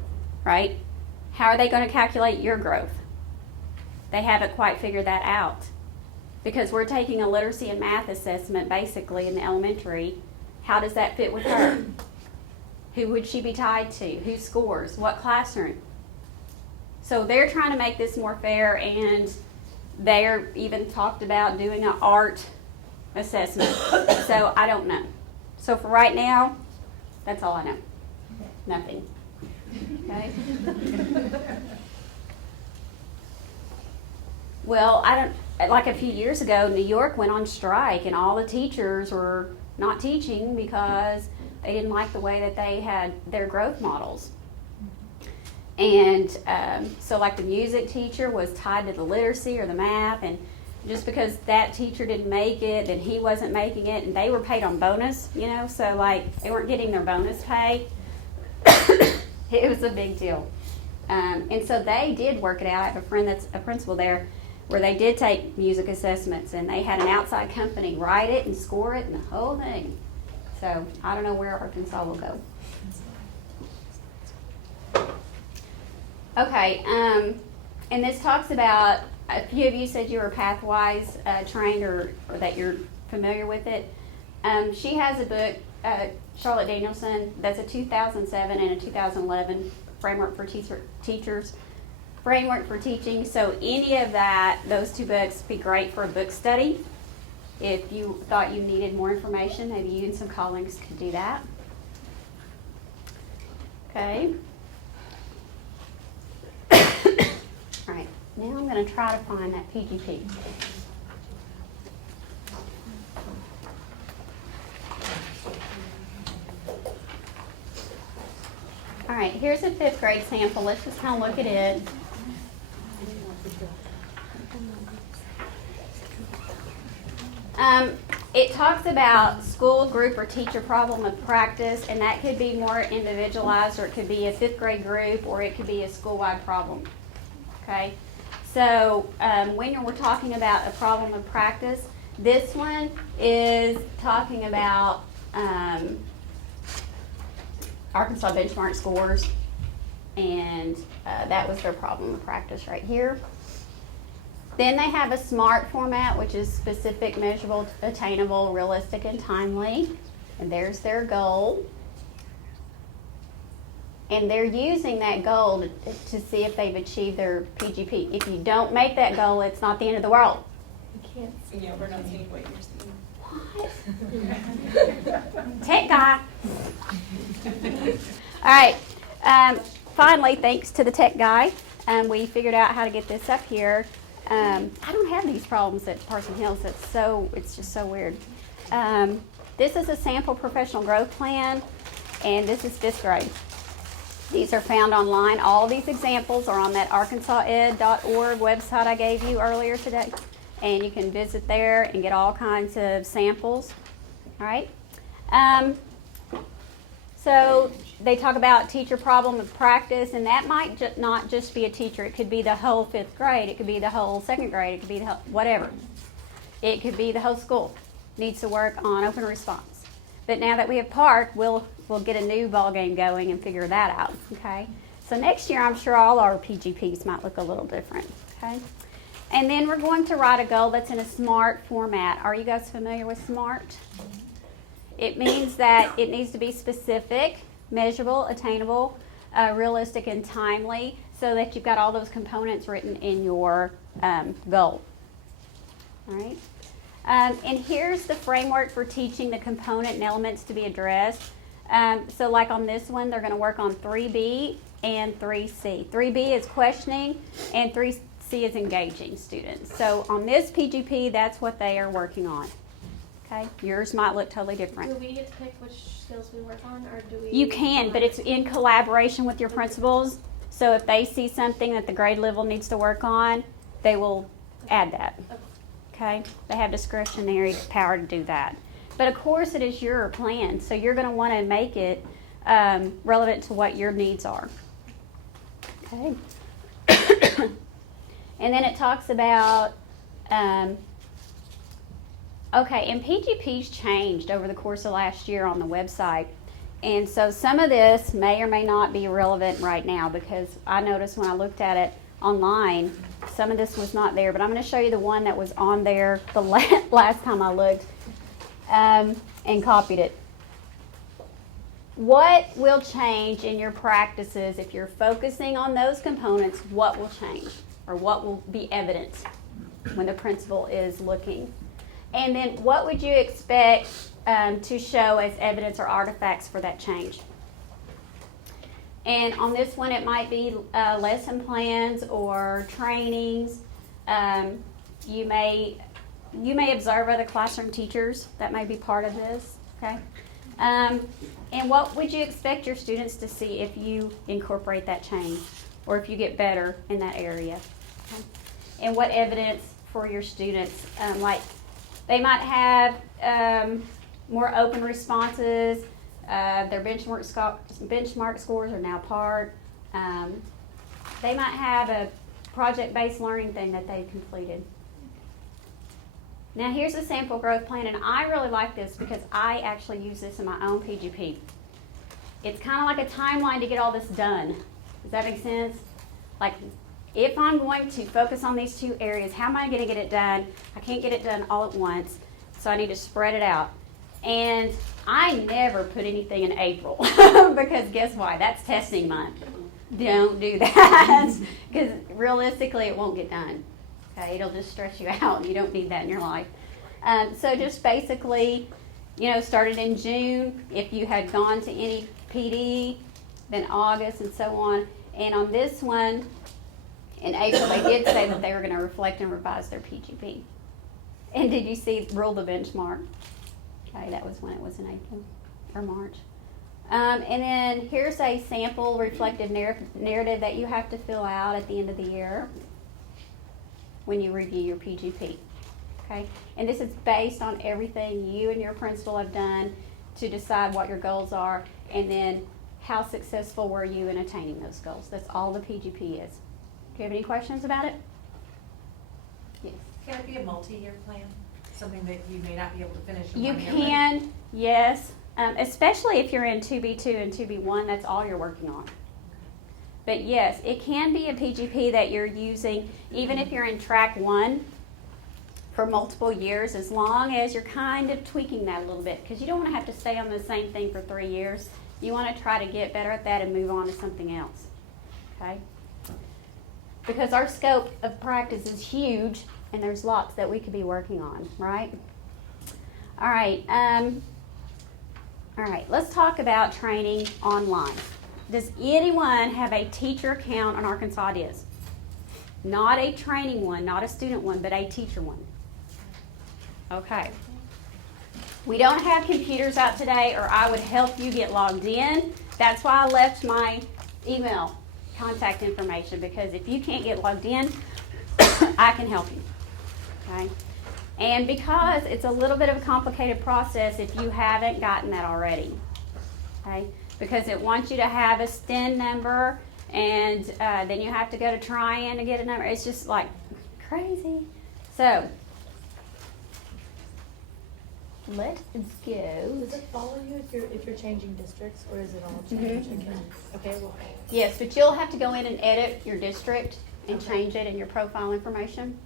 right? How are they going to calculate your growth? They haven't quite figured that out because we're taking a literacy and math assessment basically in the elementary. How does that fit with her? Who would she be tied to? Who scores? What classroom? So they're trying to make this more fair, and they're even talked about doing an art assessment. So I don't know. So for right now, that's all I know. Nothing. Okay? Well, like a few years ago, New York went on strike, and all the teachers were not teaching because they didn't like the way that they had their growth models. And so like the music teacher was tied to the literacy or the math, and just because that teacher didn't make it, then he wasn't making it, and they were paid on bonus, so like they weren't getting their bonus pay. It was a big deal. And so they did work it out. I have a friend that's a principal there where they did take music assessments, and they had an outside company write it and score it and the whole thing. So I don't know where Arkansas will go. Okay, and this talks about, a few of you said you were Pathwise trained or that you're familiar with it. She has a book, Charlotte Danielson, that's a 2007 and a 2011 framework for teachers, framework for teaching. So any of those two books would be great for a book study. If you thought you needed more information, maybe you and some colleagues could do that. Okay. All right, now I'm going to try to find that PGP. All right, here's a 5th grade sample. Let's just kind of look at it. It talks about school, group, or teacher problem of practice, and that could be more individualized, or it could be a 5th grade group, or it could be a school-wide problem. Okay? So when we're talking about a problem of practice, this one is talking about Arkansas benchmark scores, and that was their problem of practice right here. Then they have a SMART format, which is specific, measurable, attainable, realistic, and timely. And there's their goal. And they're using that goal to see if they've achieved their PGP. If you don't make that goal, it's not the end of the world. You can't see. Yeah, we're not seeing what you're seeing. What? Tech guy. All right. Finally, thanks to the tech guy, we figured out how to get this up here. I don't have these problems at Parson Hills. It's just so weird. This is a sample professional growth plan, and this is 5th grade. These are found online. All these examples are on that arkansased.org website I gave you earlier today, and you can visit there and get all kinds of samples. All right. So they talk about teacher problem of practice, and that might not just be a teacher. It could be the whole 5th grade. It could be the whole 2nd grade. It could be the whole, whatever. It could be the whole school needs to work on open response. But now that we have PARC, we'll get a new ball game going and figure that out. Okay. So next year, I'm sure all our PGPs might look a little different. Okay. And then we're going to write a goal that's in a SMART format. Are you guys familiar with SMART? It means that it needs to be specific, measurable, attainable, realistic, and timely, so that you've got all those components written in your goal. All right. And here's the framework for teaching the component and elements to be addressed. So like on this one, they're going to work on 3B and 3C. 3B is questioning, and 3C is engaging students. So on this PGP, that's what they are working on. Okay, yours might look totally different. Do we get to pick which skills we work on, or do we? You can, but it's in collaboration with your principals. So if they see something that the grade level needs to work on, they will add that. Okay, they have discretionary power to do that. But of course, it is your plan, so you're going to want to make it relevant to what your needs are. Okay. And then it talks about. Okay, and PGP's changed over the course of last year on the website. And so some of this may or may not be relevant right now, because I noticed when I looked at it online, some of this was not there. But I'm going to show you the one that was on there the last time I looked and copied it. What will change in your practices if you're focusing on those components? What will change, or what will be evident when the principal is looking? And then what would you expect to show as evidence or artifacts for that change? And on this one, it might be lesson plans or trainings. You may observe other classroom teachers. That may be part of this. Okay. And what would you expect your students to see if you incorporate that change, or if you get better in that area? Okay. And what evidence for your students, like they might have more open responses. Their benchmark scores are now PARC. They might have a project-based learning thing that they've completed. Now here's a sample growth plan, and I really like this because I actually use this in my own PGP. It's kind of like a timeline to get all this done. Does that make sense? Like, if I'm going to focus on these 2 areas, how am I going to get it done? I can't get it done all at once, so I need to spread it out. And I never put anything in April because guess why? That's testing month. Don't do that because realistically it won't get done. Okay, it'll just stress you out. You don't need that in your life. So just basically, started in June. If you had gone to any PD, then August and so on. And on this one, in April, they did say that they were going to reflect and revise their PGP. And did you see rule the benchmark? Okay, that was when it was in April or March. And then here's a sample reflective narrative that you have to fill out at the end of the year when you review your PGP. Okay? And this is based on everything you and your principal have done to decide what your goals are, and then how successful were you in attaining those goals. That's all the PGP is. Do you have any questions about it? Yes. Can it be a multi-year plan? Something that you may not be able to finish in You 1 year? can, yes, especially if you're in 2B2 and 2B1, that's all you're working on. But yes, it can be a PGP that you're using, even if you're in track 1 for multiple years, as long as you're kind of tweaking that a little bit, because you don't want to have to stay on the same thing for 3 years. You want to try to get better at that and move on to something else, okay? Because our scope of practice is huge, and there's lots that we could be working on, right? All right, let's talk about training online. Does anyone have a teacher account on Arkansas Ideas? Not a training one, not a student one, but a teacher one. Okay. We don't have computers out today, or I would help you get logged in. That's why I left my email contact information, because if you can't get logged in, I can help you. Okay? And because it's a little bit of a complicated process if you haven't gotten that already. Okay? Because it wants you to have a STEN number, and then you have to go to Tryon to get a number. It's just like crazy. So, let's go. Does it follow you if you're changing districts, or is it all change? Okay, well. Yes, but you'll have to go in and edit your district and change it in your profile information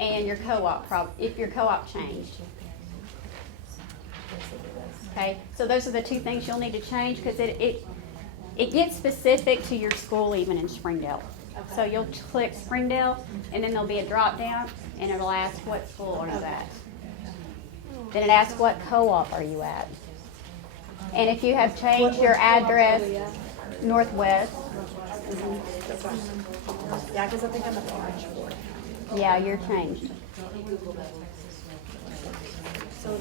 and your co-op, if your co-op changed. Okay, so those are the two things you'll need to change, because it gets specific to your school even in Springdale. So you'll click Springdale, and then there'll be a drop down, and it'll ask what school are you at. Then it asks what co-op are you at. And if you have changed your address, Northwest. Yeah, because I think I'm at the Orange Board. Yeah, you're changed. So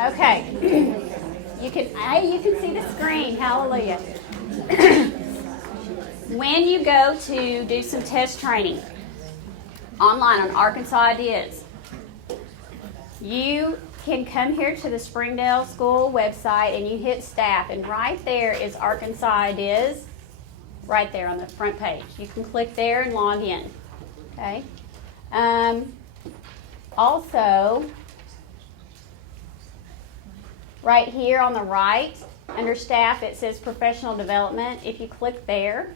Okay. You can see the screen. Hallelujah. When you go to do some test training online on Arkansas Ideas, you can come here to the Springdale School website and you hit staff, and right there is Arkansas Ideas, right there on the front page. You can click there and log in. Okay. Also, right here on the right, under staff, it says professional development. If you click there,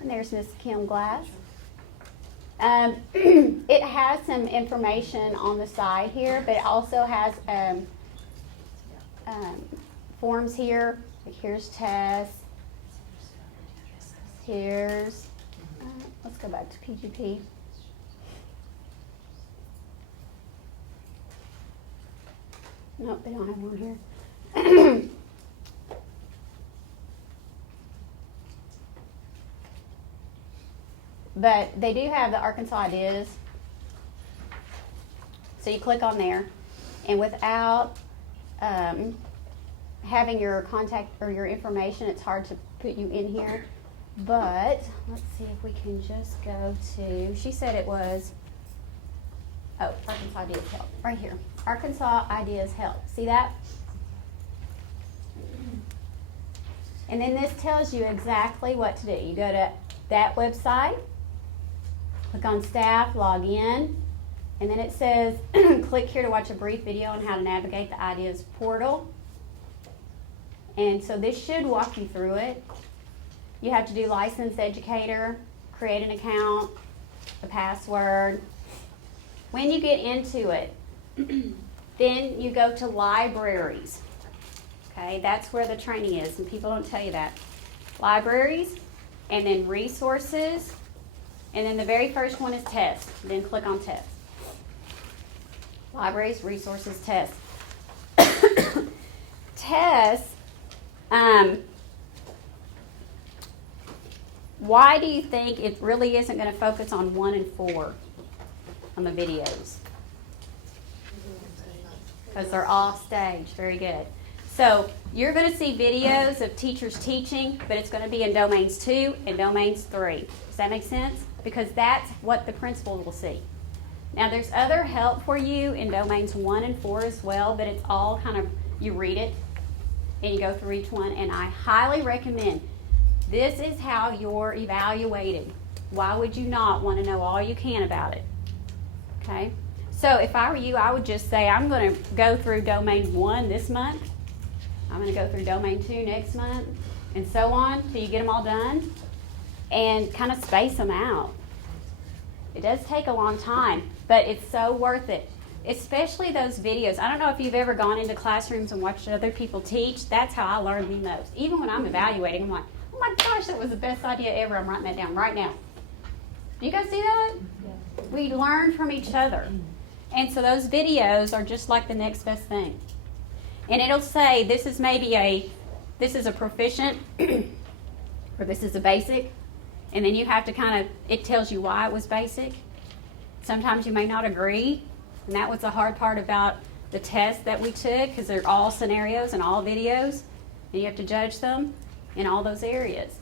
and there's Miss Kim Glass. It has some information on the side here, but it also has forms here. Like here's TESS. Here's, let's go back to PGP. Nope, they don't have one here. But they do have the Arkansas Ideas. So you click on there, and without having your contact or your information, it's hard to put you in here. But let's see if we can just go to, she said it was, oh, Arkansas Ideas Help, right here. Arkansas Ideas Help. See that? And then this tells you exactly what to do. You go to that website, click on staff, log in, and then it says click here to watch a brief video on how to navigate the Ideas portal. And so this should walk you through it. You have to do licensed educator, create an account, a password. When you get into it, then you go to libraries. Okay, that's where the training is, and people don't tell you that. Libraries, and then resources, and then the very first one is TESS. Then click on TESS. Libraries, resources, TESS. TESS Why do you think it really isn't going to focus on 1 and 4 on the videos? Because they're off stage. Very good. So you're going to see videos of teachers teaching, but it's going to be in domains 2 and domains 3. Does that make sense? Because that's what the principal will see. Now there's other help for you in domains 1 and 4 as well, but it's all kind of, you read it and you go through each one, and I highly recommend, this is how you're evaluated. Why would you not want to know all you can about it? Okay? So if I were you, I would just say, I'm going to go through domain 1 this month. I'm going to go through domain 2 next month, and so on till you get them all done, and kind of space them out. It does take a long time, but it's so worth it. Especially those videos. I don't know if you've ever gone into classrooms and watched other people teach. That's how I learn the most. Even when I'm evaluating, I'm like, oh my gosh, that was the best idea ever. I'm writing that down right now. Do you guys see that? Yeah. We learn from each other. And so those videos are just like the next best thing. And it'll say this is a proficient or this is a basic. And then you have to it tells you why it was basic. Sometimes you may not agree. And that was the hard part about the test that we took, because they're all scenarios and all videos. And you have to judge them in all those areas.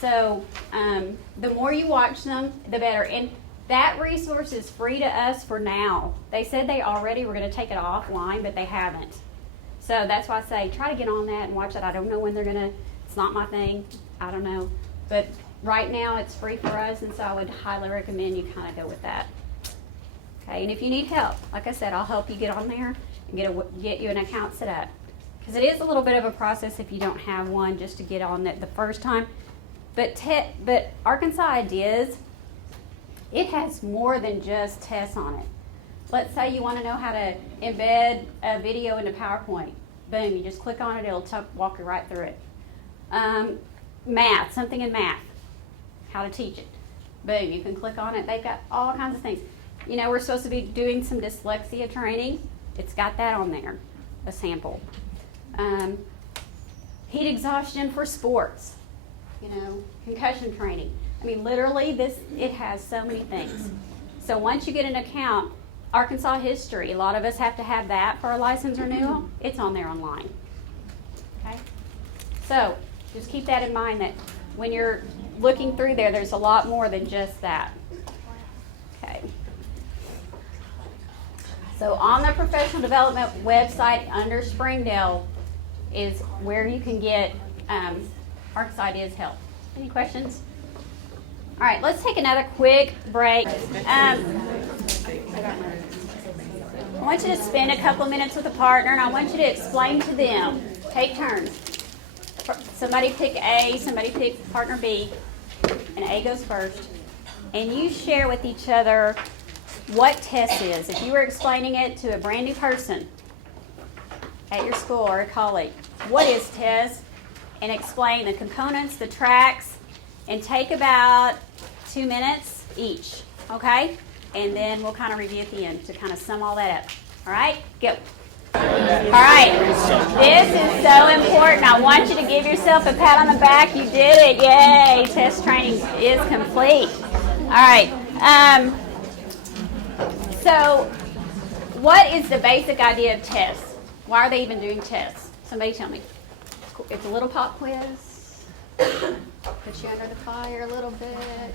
So the more you watch them, the better. And that resource is free to us for now. They said they already were going to take it offline, but they haven't. So that's why I say try to get on that and watch it. I don't know when they're going to. It's not my thing. I don't know. But right now it's free for us, and so I would highly recommend you kind of go with that. Okay, and if you need help, like I said, I'll help you get on there and get you an account set up. Because it is a little bit of a process if you don't have one, just to get on it the first time. But Arkansas Ideas, it has more than just TESS on it. Let's say you want to know how to embed a video into PowerPoint. Boom, you just click on it, it'll walk you right through it. Math, something in math, how to teach it. Boom, you can click on it. They've got all kinds of things. You know, we're supposed to be doing some dyslexia training. It's got that on there, a sample. Heat exhaustion for sports, concussion training. I mean, literally, it has so many things. So once you get an account, Arkansas history, a lot of us have to have that for our license renewal. It's on there online. Okay? So just keep that in mind, that when you're looking through there, there's a lot more than just that. Okay. So on the professional development website under Springdale is where you can get Arkansas Ideas help. Any questions? All right, let's take another quick break. I want you to spend a couple of minutes with a partner, and I want you to explain to them. Take turns. Somebody pick A, somebody pick partner B, and A goes first. And you share with each other what TESS is. If you were explaining it to a brand new person at your school or a colleague, what is TESS? And explain the components, the tracks, and take about 2 minutes each, okay? And then we'll kind of review at the end to kind of sum all that up. All right? Go. All right. This is so important. I want you to give yourself a pat on the back. You did it. Yay. TESS training is complete. All right. So what is the basic idea of TESS? Why are they even doing TESS? Somebody tell me. It's a little pop quiz. Put you under the fire a little bit.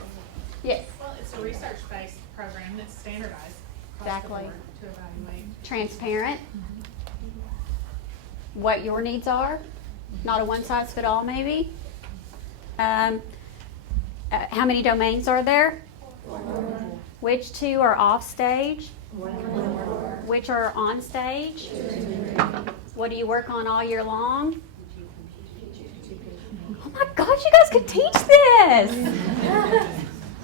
Yes. Well, it's a research-based program that's standardized across the Exactly. board to evaluate. Transparent. What your needs are. Not a one-size-fits-all, maybe. How many domains are there? 4. Which 2 are off stage? 1. Which are on stage? 2. What do you work on all year long? Oh my gosh, you guys could teach this!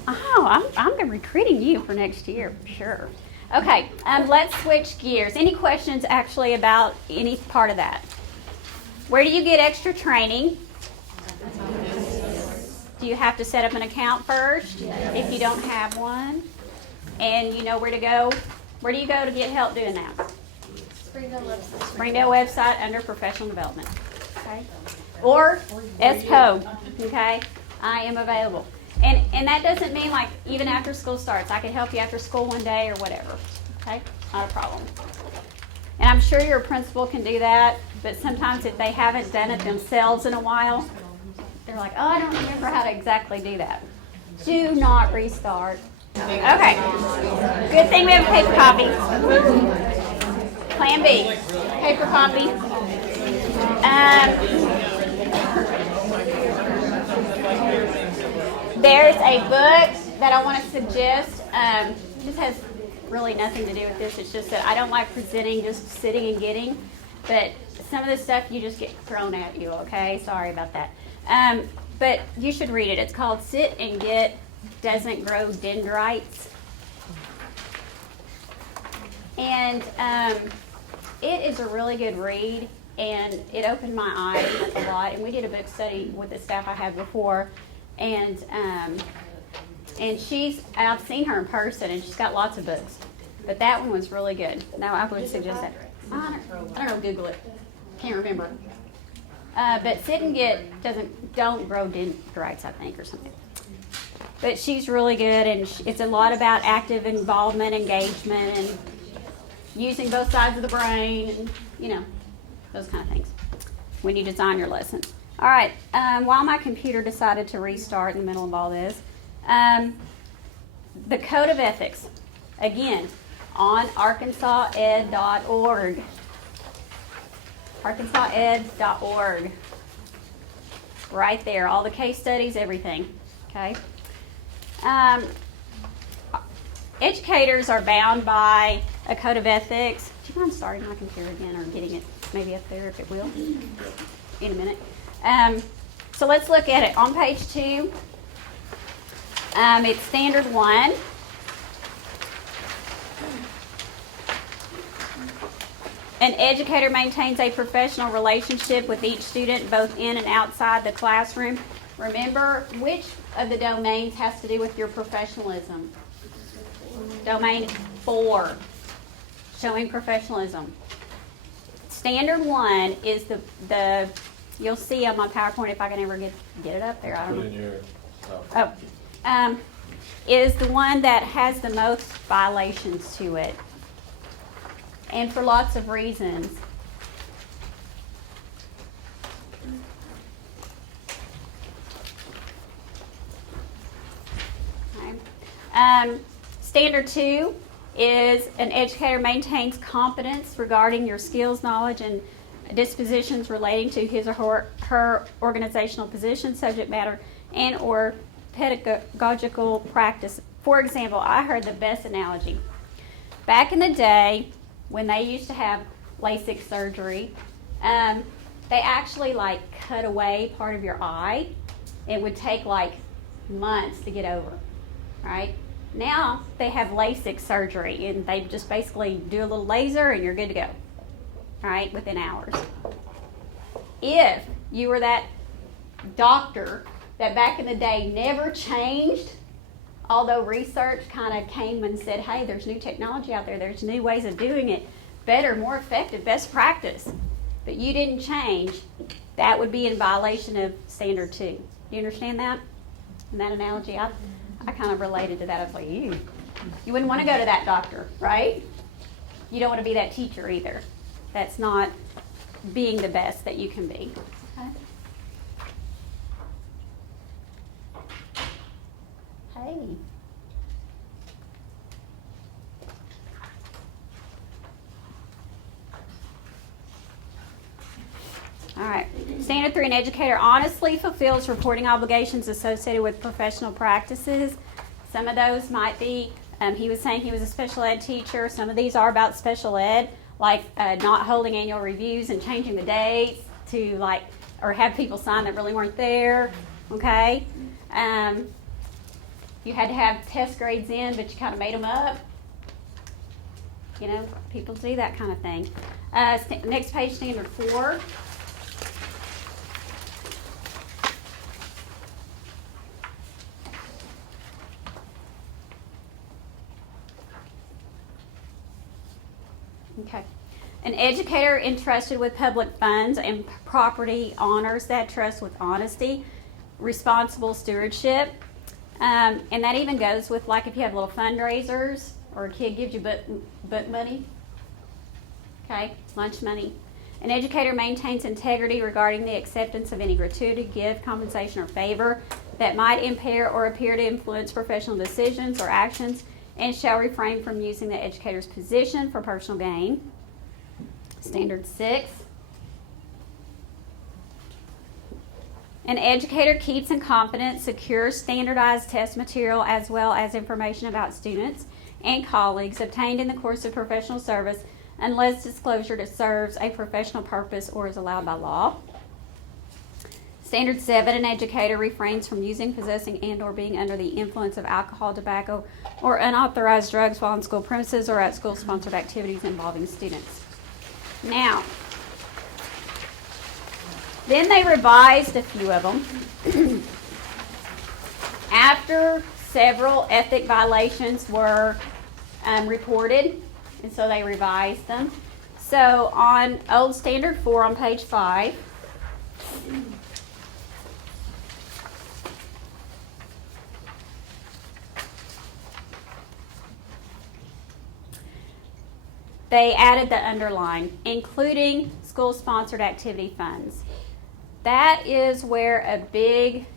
Oh, I'm recruiting you for next year, for sure. Okay, let's switch gears. Any questions actually about any part of that? Where do you get extra training? Do you have to set up an account first if you don't have one? And you know where to go? Where do you go to get help doing that? Springdale website. Springdale website under professional development. Okay. Or SPO. Okay. I am available. And that doesn't mean like even after school starts. I can help you after school one day or whatever. Okay? Not a problem. And I'm sure your principal can do that, but sometimes if they haven't done it themselves in a while, they're like, oh, I don't remember how to exactly do that. Do not restart. Okay. Good thing we have a paper copy. Plan B. Paper copy. There's a book that I want to suggest. This has really nothing to do with this. It's just that I don't like presenting, just sitting and getting. But some of the stuff you just get thrown at you, okay? Sorry about that. But you should read it. It's called Sit and Get Doesn't Grow Dendrites. And it is a really good read, and it opened my eyes a lot. And we did a book study with the staff I had before, and I've seen her in person, and she's got lots of books. But that one was really good. Now I would suggest that. I don't know, Google it. Can't remember. But Sit and Get don't grow dendrites, I think, or something. But she's really good, and it's a lot about active involvement, engagement, and using both sides of the brain, and, those kind of things when you design your lessons. All right, while my computer decided to restart in the middle of all this, the Code of Ethics, again, on arkansased.org. arkansased.org. Right there, all the case studies, everything. Okay. Educators are bound by a code of ethics. Do you mind starting my computer again or getting it maybe up there if it will? In a minute. So let's look at it. On page 2, it's Standard 1. An educator maintains a professional relationship with each student, both in and outside the classroom. Remember, which of the domains has to do with your professionalism? Domain 4, showing professionalism. Standard 1 is the you'll see on my PowerPoint if I can ever get it up there. I don't know. Put in your stuff. Is the one that has the most violations to it. And for lots of reasons. Okay. Standard 2 is an educator maintains competence regarding your skills, knowledge, and dispositions relating to his or her organizational position, subject matter, and or pedagogical practice. For example, I heard the best analogy. Back in the day, when they used to have LASIK surgery, they actually cut away part of your eye. It would take months to get over, right? Now they have LASIK surgery, and they just basically do a little laser and you're good to go, right, within hours. If you were that doctor that back in the day never changed, although research kind of came and said, hey, there's new technology out there, there's new ways of doing it, better, more effective, best practice, but you didn't change, that would be in violation of Standard 2. Do you understand that? In that analogy, I kind of related to that. I was like, you wouldn't want to go to that doctor, right? You don't want to be that teacher either. That's not being the best that you can be. Okay? Hey. All right. Standard 3, an educator honestly fulfills reporting obligations associated with professional practices. Some of those might be, he was saying he was a special ed teacher. Some of these are about special ed, like not holding annual reviews and changing the dates to or have people sign that really weren't there. Okay? You had to have test grades in, but you kind of made them up. People do that kind of thing. Next page, Standard 4. Okay. An educator entrusted with public funds and property honors that trust with honesty, responsible stewardship. And that even goes with like if you have little fundraisers or a kid gives you book money, okay, lunch money. An educator maintains integrity regarding the acceptance of any gratuity, gift, compensation, or favor that might impair or appear to influence professional decisions or actions, and shall refrain from using the educator's position for personal gain. Standard 6. An educator keeps in confidence secure standardized test material as well as information about students and colleagues obtained in the course of professional service unless disclosure serves a professional purpose or is allowed by law. Standard 7, an educator refrains from using, possessing, and or being under the influence of alcohol, tobacco, or unauthorized drugs while on school premises or at school-sponsored activities involving students. Now, then they revised a few of them. After several ethic violations were reported, and so they revised them. So on Old Standard 4 on page 5, they added the underline, including school-sponsored activity funds. That is where a big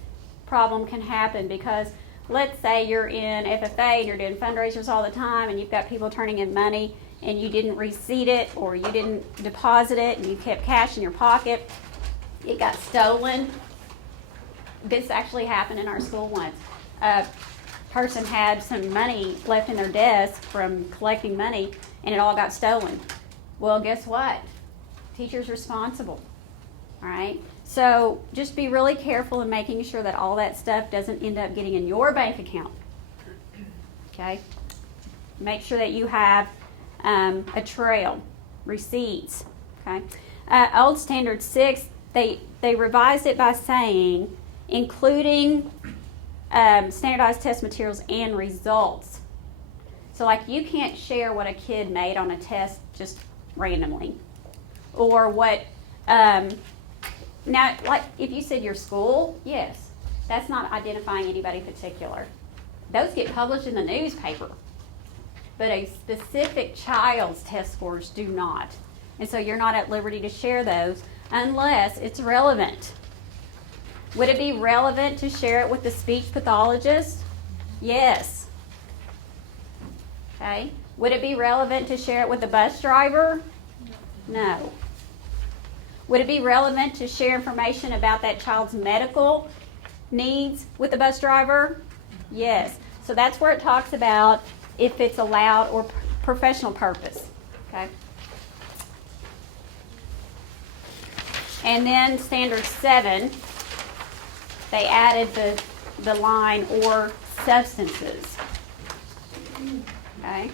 problem can happen because let's say you're in FFA and you're doing fundraisers all the time and you've got people turning in money and you didn't receipt it or you didn't deposit it and you kept cash in your pocket. It got stolen. This actually happened in our school once. A person had some money left in their desk from collecting money and it all got stolen. Well, guess what? Teacher's responsible. All right? So just be really careful in making sure that all that stuff doesn't end up getting in your bank account. Okay? Make sure that you have a trail, receipts. Okay? Old Standard 6, they revised it by saying including standardized test materials and results. So like you can't share what a kid made on a test just randomly. Or what, now like if you said your school, yes, that's not identifying anybody particular. Those get published in the newspaper. But a specific child's test scores do not. And so you're not at liberty to share those unless it's relevant. Would it be relevant to share it with the speech pathologist? Yes. Okay. Would it be relevant to share it with the bus driver? No. Would it be relevant to share information about that child's medical needs with the bus driver? Yes. So that's where it talks about if it's allowed or professional purpose. Okay. And then Standard 7, they added the line or substances. Okay.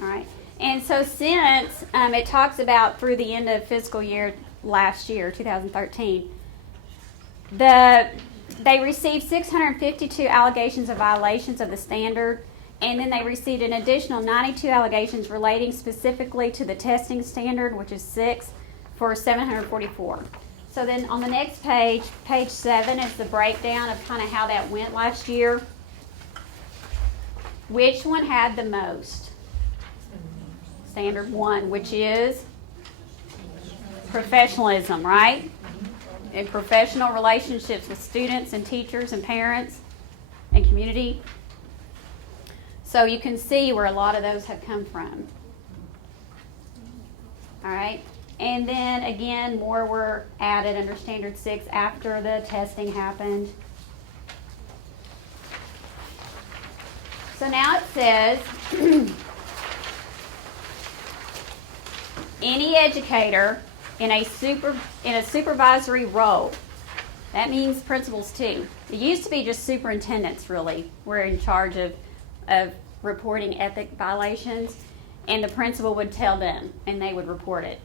All right. And so since it talks about through the end of fiscal year last year, 2013, they received 652 allegations of violations of the standard, and then they received an additional 92 allegations relating specifically to the testing standard, which is 6, for 744. So then on the next page, page 7, is the breakdown of kind of how that went last year. Which one had the most? Standard 1, which is professionalism, right? And professional relationships with students and teachers and parents and community. So you can see where a lot of those have come from. All right. And then again, more were added under Standard 6 after the testing happened. So now it says, any educator in a supervisory role, that means principals too. It used to be just superintendents really were in charge of reporting ethic violations, and the principal would tell them and they would report it.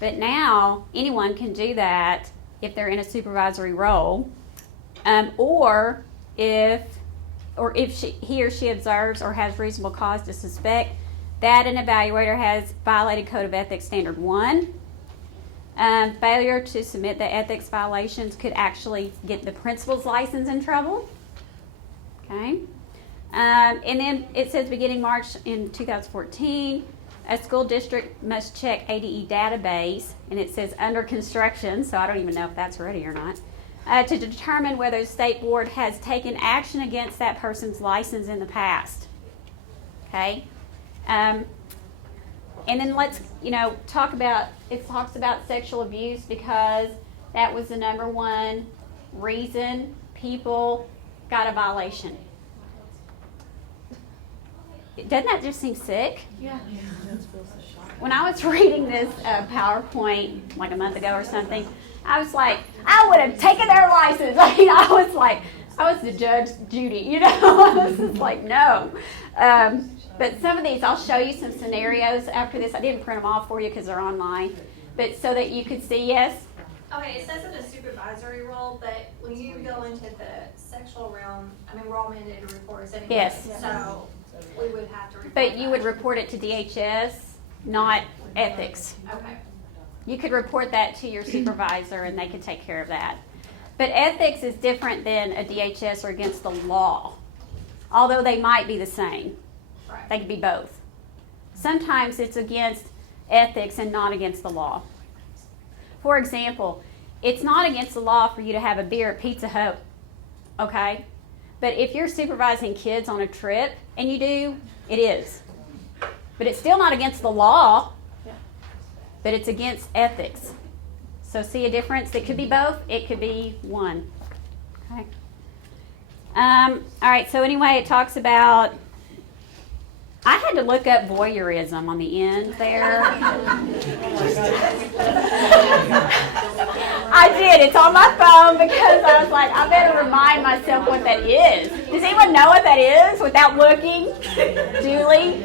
But now anyone can do that if they're in a supervisory role, or if he or she observes or has reasonable cause to suspect that an evaluator has violated Code of Ethics Standard 1. Failure to submit the ethics violations could actually get the principal's license in trouble. Okay. And then it says beginning March in 2014, a school district must check ADE database, and it says under construction, so I don't even know if that's ready or not, to determine whether the state board has taken action against that person's license in the past. Okay? And then let's, talk about, it talks about sexual abuse because that was the number one reason people got a violation. Doesn't that just seem sick? Yeah. When I was reading this PowerPoint like a month ago or something, I was like, I would have taken their license. I mean, I was the Judge Judy, I was just like, no. But some of these, I'll show you some scenarios after this. I didn't print them all for you because they're online, but so that you could see, yes? Okay, it says in a supervisory role, but when you go into the sexual realm, we're all mandated to report anyway. Yes. So we would have to report But you that. would report it to DHS, not ethics. Okay. You could report that to your supervisor and they can take care of that. But ethics is different than a DHS or against the law, although they might be the same. Right. They could be both. Sometimes it's against ethics and not against the law. For example, it's not against the law for you to have a beer at Pizza Hut, okay? But if you're supervising kids on a trip, and you do, it is. But it's still not against the law, but it's against ethics. So see a difference? It could be both. It could be one. Okay. All right, so anyway, it talks about, I had to look up voyeurism on the end there. I did. It's on my phone because I was like, I better remind myself what that is. Does anyone know what that is without looking? Julie?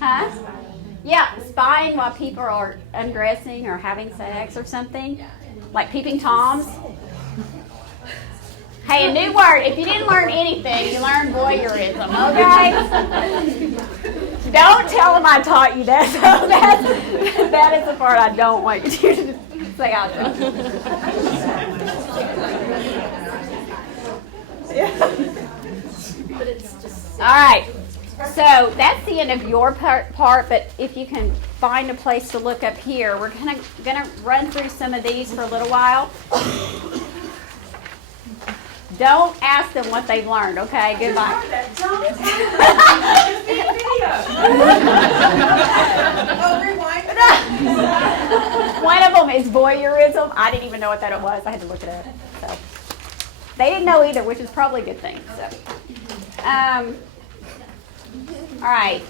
Huh? Yeah, spying while people are undressing or having sex or something. Like peeping toms. Hey, a new word. If you didn't learn anything, you learned voyeurism, okay? Don't tell them I taught you that. So that is the part I don't want you to say out All right. So that's the end of your part, but if you can find a place to look up here, we're gonna run through some of these for a little while. Don't ask them what they've learned, okay? Goodbye. One of them is voyeurism. I didn't even know what that was. I had to look it up. So they didn't know either, which is probably a good thing. So, all right.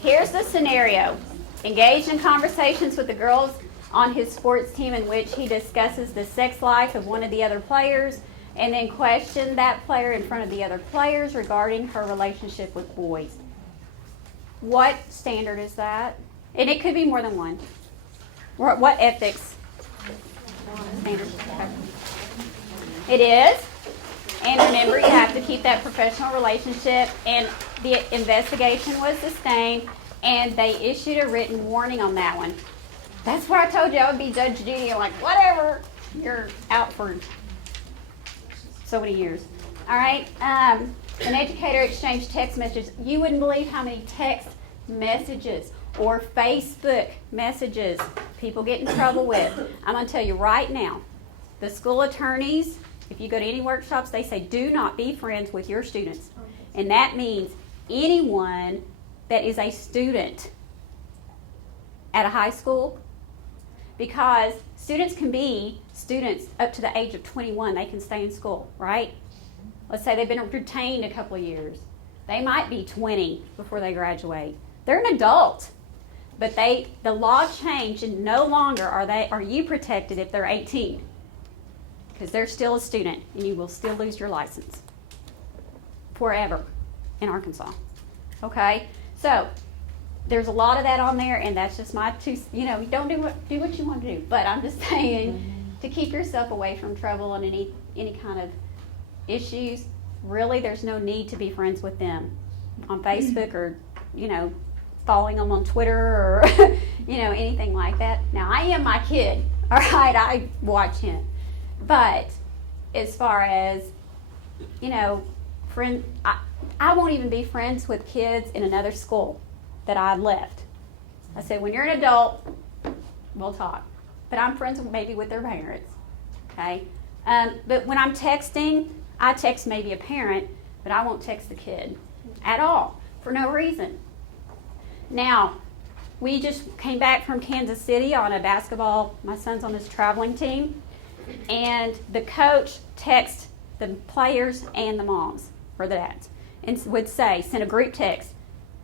Here's the scenario. Engaged in conversations with the girls on his sports team in which he discusses the sex life of one of the other players and then question that player in front of the other players regarding her relationship with boys. What standard is that? And it could be more than one. What ethics standard? Okay. It is. And remember, you have to keep that professional relationship. And the investigation was sustained, and they issued a written warning on that one. That's where I told you I would be Judge Judy. I'm like, whatever, you're out for so many years. All right. An educator exchanged text messages. You wouldn't believe how many text messages or Facebook messages people get in trouble with. I'm going to tell you right now, the school attorneys, if you go to any workshops, they say do not be friends with your students. And that means anyone that is a student at a high school, because students can be students up to the age of 21. They can stay in school, right? Let's say they've been retained a couple of years. They might be 20 before they graduate. They're an adult. But the law changed, and no longer are you protected if they're 18. Because they're still a student, and you will still lose your license forever in Arkansas. Okay? So there's a lot of that on there, and that's just my two. Don't do what you want to do. But I'm just saying to keep yourself away from trouble and any kind of issues. Really, there's no need to be friends with them on Facebook or following them on Twitter or, anything like that. Now, I am my kid, all right? I watch him. But as far as, friend, I won't even be friends with kids in another school that I left. I said, when you're an adult, we'll talk. But I'm friends maybe with their parents, okay? But when I'm texting, I text maybe a parent, but I won't text the kid at all for no reason. Now, we just came back from Kansas City on a basketball, my son's on this traveling team, and the coach texts the players and the moms or the dads and would say, send a group text,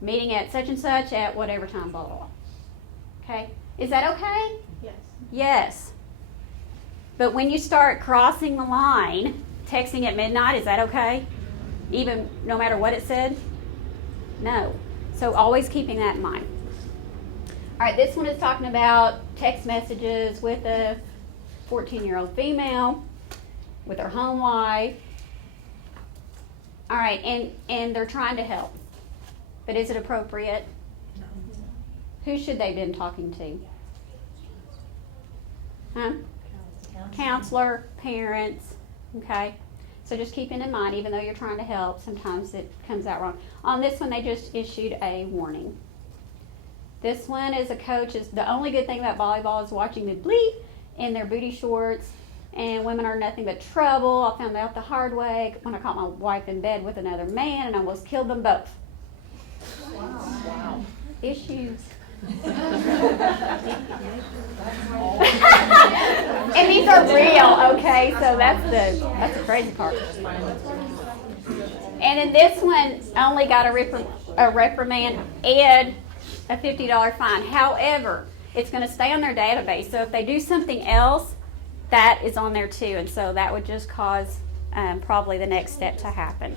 meeting at such and such at whatever time, blah, blah, blah. Okay? Is that okay? Yes. Yes. But when you start crossing the line, texting at midnight, is that okay? Even no matter what it said? No. So always keeping that in mind. All right, this one is talking about text messages with a 14-year-old female with her home life. All right, and they're trying to help. But is it appropriate? Who should they have been talking to? Huh? Counselor, parents, okay? So just keeping in mind, even though you're trying to help, sometimes it comes out wrong. On this one, they just issued a warning. This one is a coach. The only good thing about volleyball is watching the bleep in their booty shorts, and women are nothing but trouble. I found out the hard way when I caught my wife in bed with another man and almost killed them both. Wow. Issues. And these are real, okay? So that's the crazy part. And then this one only got a reprimand and a $50 fine. However, it's going to stay on their database. So if they do something else, that is on there too. And so that would just cause probably the next step to happen.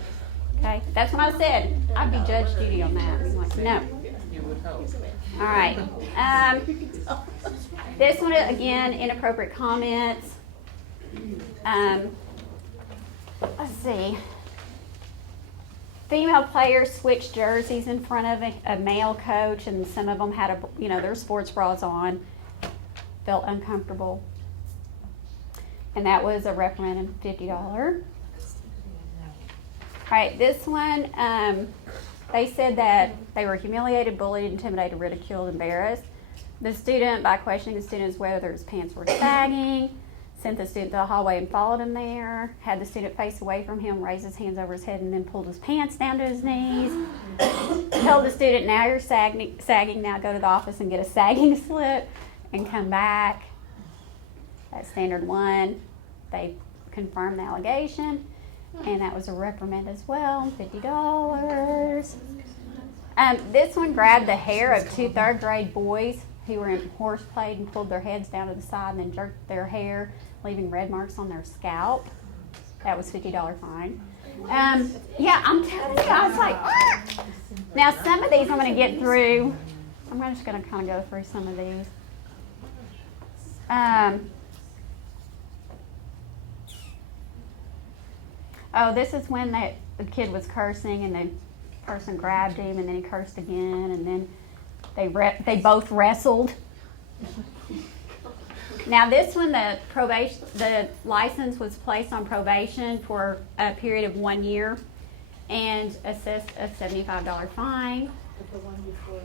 Okay? That's what I said. I'd be Judge Judy on that. I'm like, no. You would hope. All right. This one, again, inappropriate comments. Let's see. Female players switched jerseys in front of a male coach, and some of them had their sports bras on. Felt uncomfortable. And that was a reprimand and $50. All right, this one, they said that they were humiliated, bullied, intimidated, ridiculed, embarrassed. The student, by questioning the students whether his pants were sagging, sent the student to the hallway and followed him there, had the student face away from him, raised his hands over his head, and then pulled his pants down to his knees. Told the student, now you're sagging, now go to the office and get a sagging slip and come back. That's standard one. They confirmed the allegation, and that was a reprimand as well, $50. This one grabbed the hair of two third-grade boys who were in horseplay and pulled their heads down to the side and then jerked their hair, leaving red marks on their scalp. That was $50 fine. Yeah, I'm telling you, I was like, ah! Now some of these I'm going to get through. I'm just going to kind of go through some of these. This is when the kid was cursing and the person grabbed him and then he cursed again and then they both wrestled. Now this one, the license was placed on probation for a period of 1 year and assessed a $75 fine. But the one before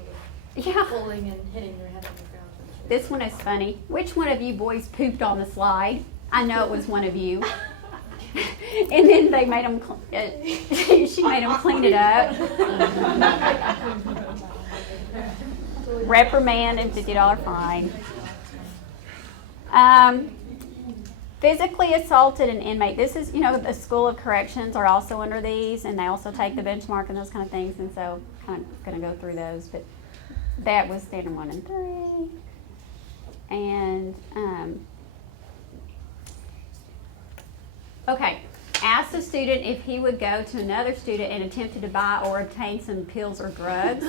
the pulling and hitting your head on the ground. This one is funny. Which one of you boys pooped on the slide? I know it was one of you. And then they made him. She made him clean it up. Reprimand and $50 fine. Physically assaulted an inmate. This is, the School of Corrections are also under these, and they also take the benchmark and those kind of things. And so, kind of going to go through those, but that was standard 1 and 3. And okay, asked the student if he would go to another student and attempted to buy or obtain some pills or drugs.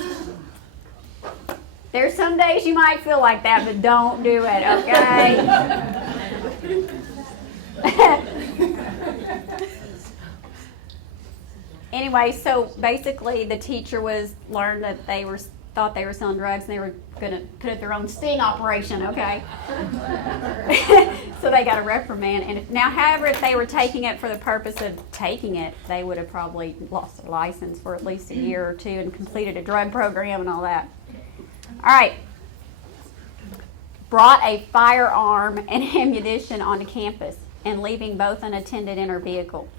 There's some days you might feel like that, but don't do it, okay? Anyway, so basically the teacher learned that they were thought they were selling drugs and they were going to put up their own sting operation, okay? So they got a reprimand. And however, if they were taking it for the purpose of taking it, they would have probably lost their license for at least a year or two and completed a drug program and all that. All right. Brought a firearm and ammunition onto campus and leaving both unattended in her vehicle.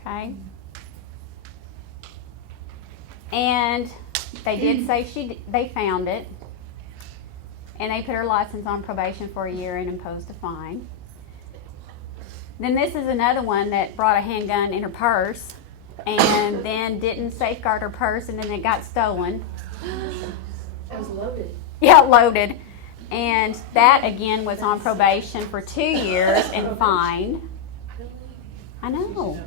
Okay? And they did say they found it, and they put her license on probation for a year and imposed a fine. Then this is another one that brought a handgun in her purse and then didn't safeguard her purse, and then it got stolen. It was loaded. Yeah, loaded. And that, again, was on probation for 2 years and fined. I know.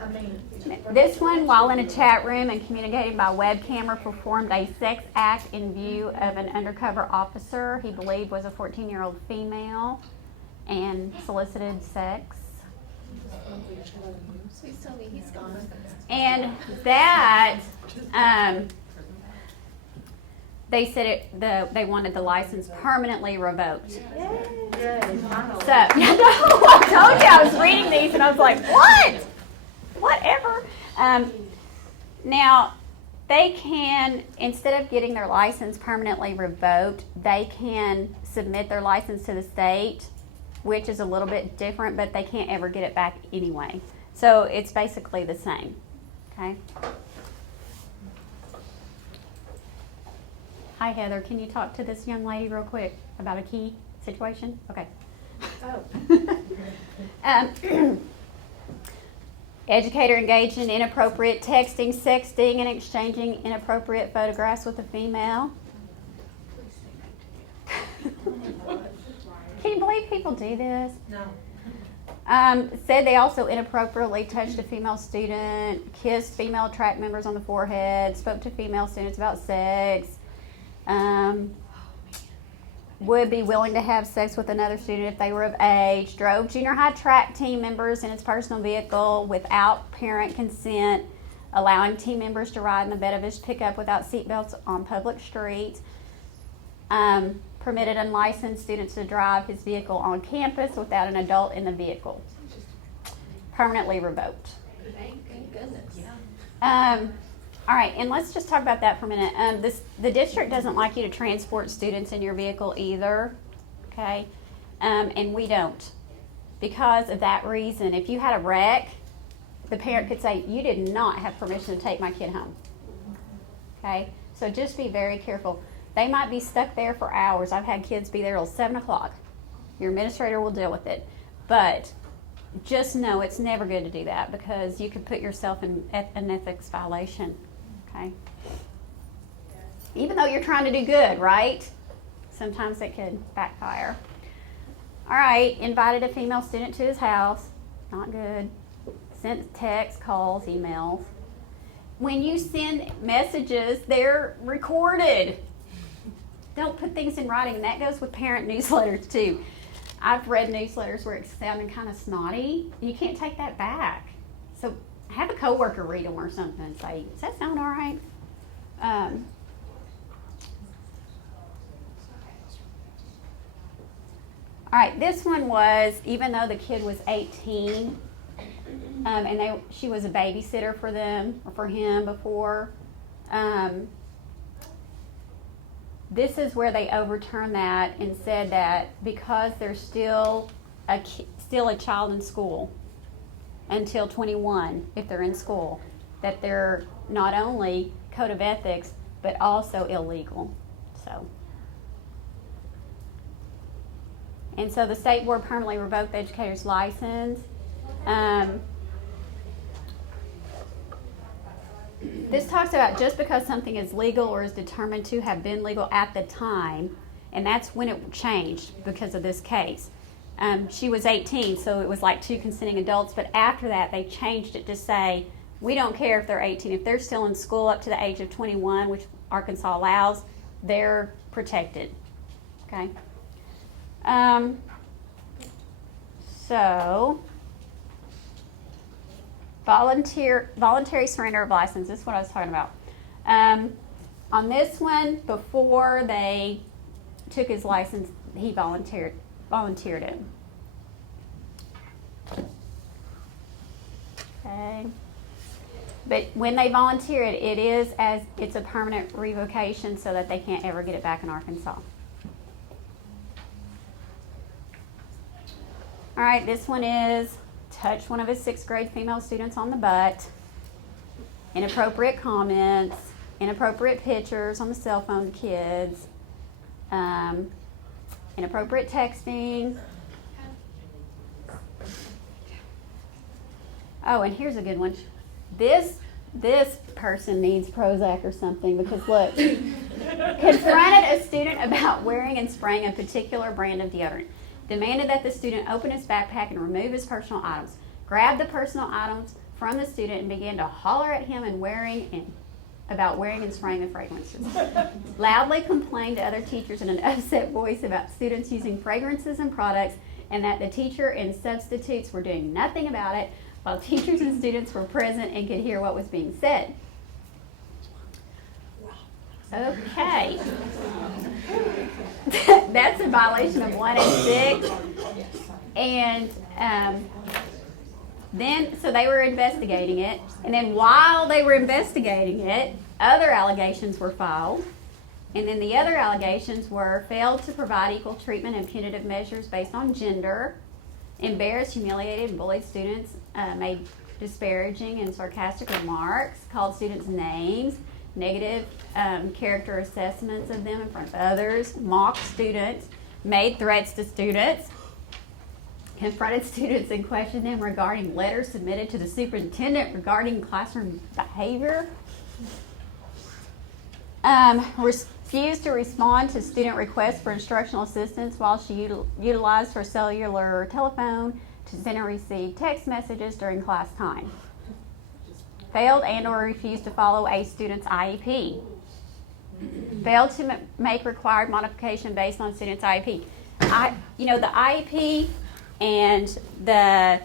I mean, This one, while in a chat room and communicating by web camera, performed a sex act in view of an undercover officer he believed was a 14-year-old female and solicited sex. And that, they said they wanted the license permanently revoked. So, I told you, I was reading these and I was like, what? Whatever. Now, they can, instead of getting their license permanently revoked, they can submit their license to the state, which is a little bit different, but they can't ever get it back anyway. So it's basically the same. Okay? Hi, Heather. Can you talk to this young lady real quick about a key situation? Okay. Educator engaged in inappropriate texting, sexting, and exchanging inappropriate photographs with a female. Can you believe people do this? No. Said they also inappropriately touched a female student, kissed female track members on the forehead, spoke to female students about sex, would be willing to have sex with another student if they were of age, drove junior high track team members in its personal vehicle without parent consent, allowing team members to ride in the bed of his pickup without seatbelts on public streets, permitted unlicensed students to drive his vehicle on campus without an adult in the vehicle. Permanently revoked. Thank goodness. All right, and let's just talk about that for a minute. The district doesn't like you to transport students in your vehicle either, okay? And we don't. Because of that reason, if you had a wreck, the parent could say, you did not have permission to take my kid home, okay? So just be very careful. They might be stuck there for hours. I've had kids be there till 7 o'clock. Your administrator will deal with it. But just know it's never good to do that because you could put yourself in an ethics violation. Okay. Even though you're trying to do good, right? Sometimes it could backfire. All right, invited a female student to his house. Not good. Sent texts, calls, emails. When you send messages, they're recorded. Don't put things in writing, and that goes with parent newsletters too. I've read newsletters where it's sounding kind of snotty. You can't take that back. So have a coworker read them or something and say, does that sound all right? All right, this one was, even though the kid was 18, and she was a babysitter for them, or for him before, this is where they overturned that and said that because there's still a child in school until 21, if they're in school, that they're not only code of ethics but also illegal. And so the state board permanently revoked the educator's license. This talks about just because something is legal or is determined to have been legal at the time, and that's when it changed because of this case. She was 18, so it was like 2 consenting adults, but after that they changed it to say, we don't care if they're 18. If they're still in school up to the age of 21, which Arkansas allows, they're protected. Okay? So, voluntary surrender of license. This is what I was talking about. On this one, before they took his license, he volunteered it. Okay. But when they volunteer it, it's a permanent revocation so that they can't ever get it back in Arkansas. All right, this one is touch one of his 6th grade female students on the butt, inappropriate comments, inappropriate pictures on the cell phone to kids, inappropriate texting. Oh, and here's a good one. This person needs Prozac or something because look, confronted a student about wearing and spraying a particular brand of deodorant. Demanded that the student open his backpack and remove his personal items. Grabbed the personal items from the student and began to holler at him about wearing and spraying the fragrances. Loudly complained to other teachers in an upset voice about students using fragrances and products and that the teacher and substitutes were doing nothing about it while teachers and students were present and could hear what was being said. Okay. That's a violation of 1 and 6. And then, so they were investigating it. And then while they were investigating it, other allegations were filed. And then the other allegations were failed to provide equal treatment and punitive measures based on gender, embarrassed, humiliated, and bullied students, made disparaging and sarcastic remarks, called students names, negative character assessments of them in front of others, mocked students, made threats to students, confronted students and questioned them regarding letters submitted to the superintendent regarding classroom behavior, refused to respond to student requests for instructional assistance while she utilized her cellular telephone to send and receive text messages during class time. Failed and or refused to follow a student's IEP. Failed to make required modification based on student's IEP. The IEP and the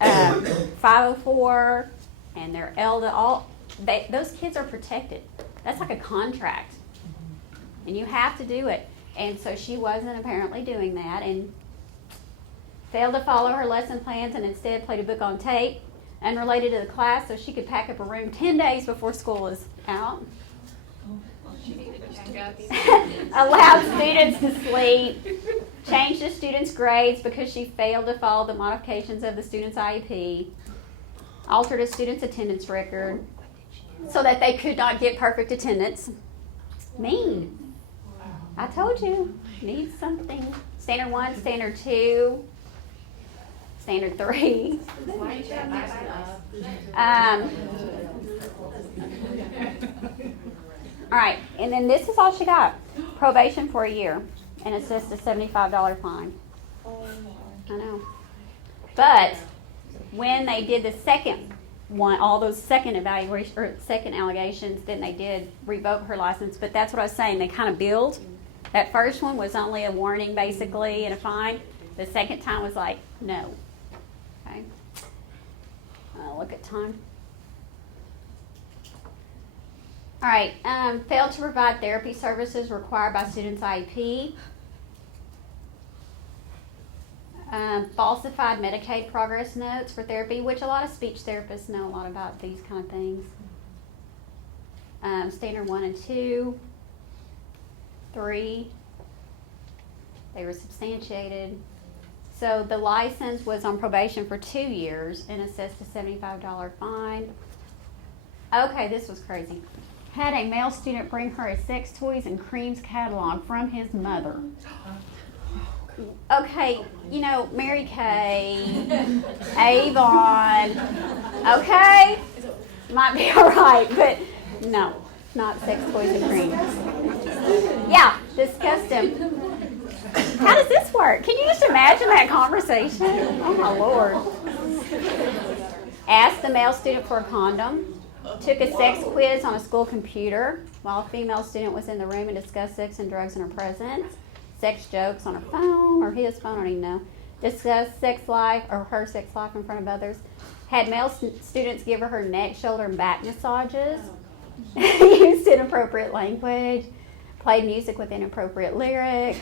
504 and their ELDA, those kids are protected. That's like a contract. And you have to do it. And so she wasn't apparently doing that and failed to follow her lesson plans and instead played a book on tape unrelated to the class so she could pack up her room 10 days before school was out. Allowed students to sleep. Changed the students' grades because she failed to follow the modifications of the student's IEP. Altered a student's attendance record so that they could not get perfect attendance. Mean. I told you. Need something. Standard 1, Standard 2. Standard 3. All right, and then this is all she got. Probation for a year, and it's just a $75 fine. I know. But when they did the second one, all those second evaluation or second allegations, then they did revoke her license. But that's what I was saying. They kind of build. That first one was only a warning, basically, and a fine. The second time was like, no. Okay. Look at time. All right. Failed to provide therapy services required by students' IEP. Falsified Medicaid progress notes for therapy, which a lot of speech therapists know a lot about these kind of things. Standard 1 and 2. 3. They were substantiated. So the license was on probation for 2 years and assessed a $75 fine. Okay, this was crazy. Had a male student bring her a sex toys and creams catalog from his mother. Okay, Mary Kay, Avon, okay? Might be all right, but no, not sex toys and creams. Yeah, discussed him. How does this work? Can you just imagine that conversation? Oh, my Lord. Asked the male student for a condom. Took a sex quiz on a school computer while a female student was in the room and discussed sex and drugs in her presence. Sex jokes on her phone or his phone, I don't even know. Discussed sex life or her sex life in front of others. Had male students give her neck, shoulder, and back massages. used inappropriate language, played music with inappropriate lyrics,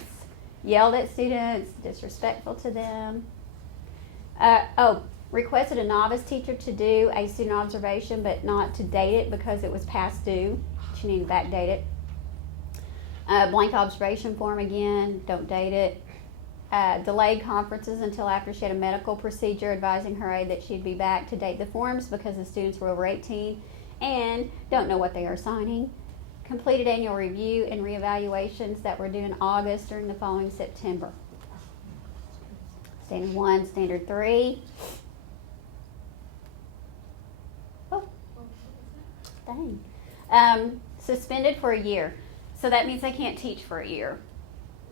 yelled at students, disrespectful to them. Requested a novice teacher to do a student observation but not to date it because it was past due. She needed to backdate it. Blank observation form again, don't date it. Delayed conferences until after she had a medical procedure, advising her aide that she'd be back to date the forms because the students were over 18 and don't know what they are signing. Completed annual review and reevaluations that were due in August during the following September. Standard 1, Standard 3. Oh, dang. Suspended for a year. So that means they can't teach for a year.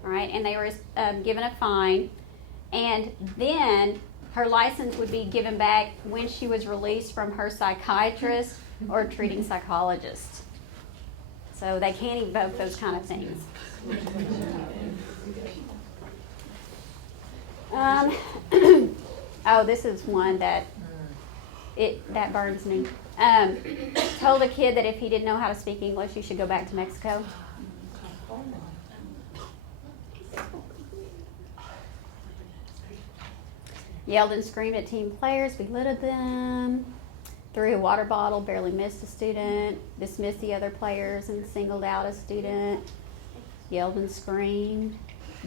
All right, and they were given a fine. And then her license would be given back when she was released from her psychiatrist or treating psychologist. So they can't evoke those kind of things. This is one that burns me. Told a kid that if he didn't know how to speak English, he should go back to Mexico. Yelled and screamed at team players, belittled them, threw a water bottle, barely missed a student, dismissed the other players and singled out a student, yelled and screamed,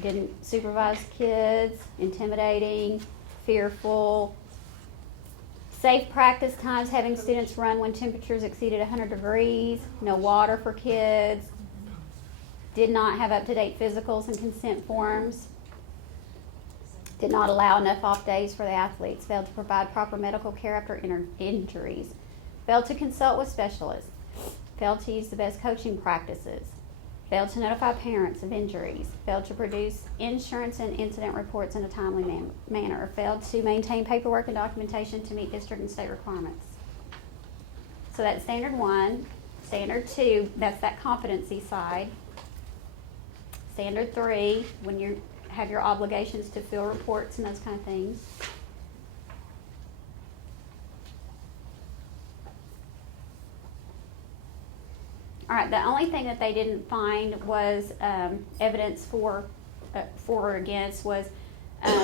didn't supervise kids, intimidating, fearful. Safe practice times, having students run when temperatures exceeded 100 degrees, no water for kids, did not have up-to-date physicals and consent forms, did not allow enough off days for the athletes, failed to provide proper medical care after injuries, failed to consult with specialists, failed to use the best coaching practices, failed to notify parents of injuries, failed to produce insurance and incident reports in a timely manner, failed to maintain paperwork and documentation to meet district and state requirements. So that's Standard 1. Standard 2, that's that competency side. Standard 3, when you have your obligations to fill reports and those kind of things. All right, the only thing that they didn't find was evidence for or against was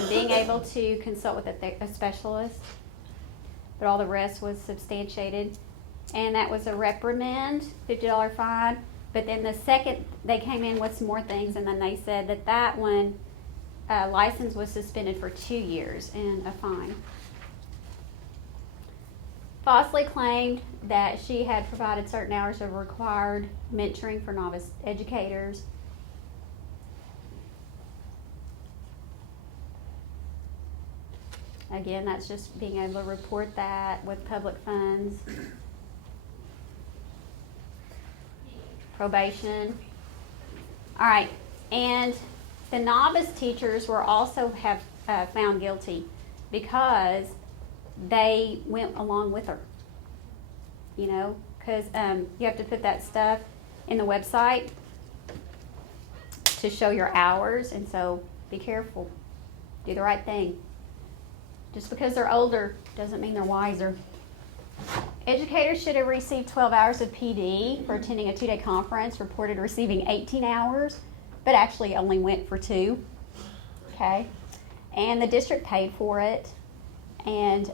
being able to consult with a specialist, but all the rest was substantiated. And that was a reprimand, $50 fine. But then the second, they came in with some more things, and then they said that one license was suspended for 2 years and a fine. Falsely claimed that she had provided certain hours of required mentoring for novice educators. Again, that's just being able to report that with public funds. Probation. All right, and the novice teachers were also found guilty because they went along with her. You know, because you have to put that stuff in the website to show your hours, and so be careful. Do the right thing. Just because they're older doesn't mean they're wiser. Educators should have received 12 hours of PD for attending a 2-day conference, reported receiving 18 hours, but actually only went for 2. Okay? And the district paid for it, and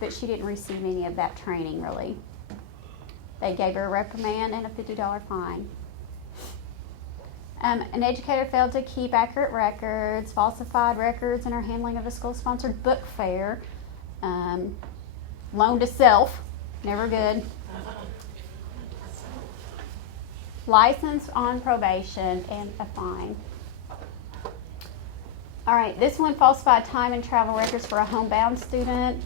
but she didn't receive any of that training, really. They gave her a reprimand and a $50 fine. An educator failed to keep accurate records, falsified records in her handling of a school-sponsored book fair. Loan to self, never good. License on probation and a fine. All right, this one falsified time and travel records for a homebound student,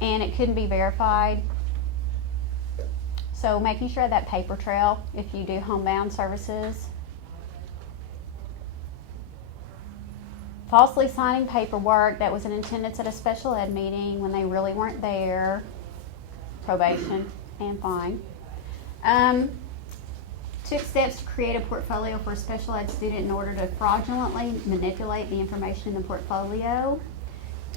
and it couldn't be verified. So making sure that paper trail if you do homebound services. Falsely signing paperwork that was in attendance at a special ed meeting when they really weren't there. Probation and fine. Took steps to create a portfolio for a special ed student in order to fraudulently manipulate the information in the portfolio.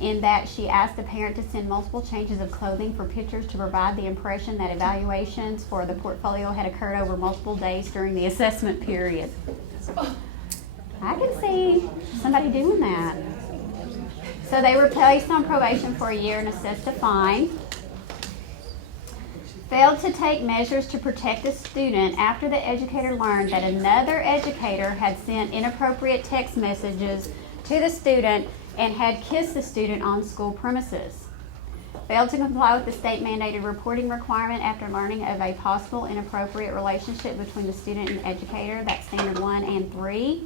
in that she asked the parent to send multiple changes of clothing for pictures to provide the impression that evaluations for the portfolio had occurred over multiple days during the assessment period. I can see somebody doing that. So they were placed on probation for a year and assessed a fine. Failed to take measures to protect the student after the educator learned that another educator had sent inappropriate text messages to the student and had kissed the student on school premises. Failed to comply with the state mandated reporting requirement after learning of a possible inappropriate relationship between the student and educator. That's standard 1 and 3.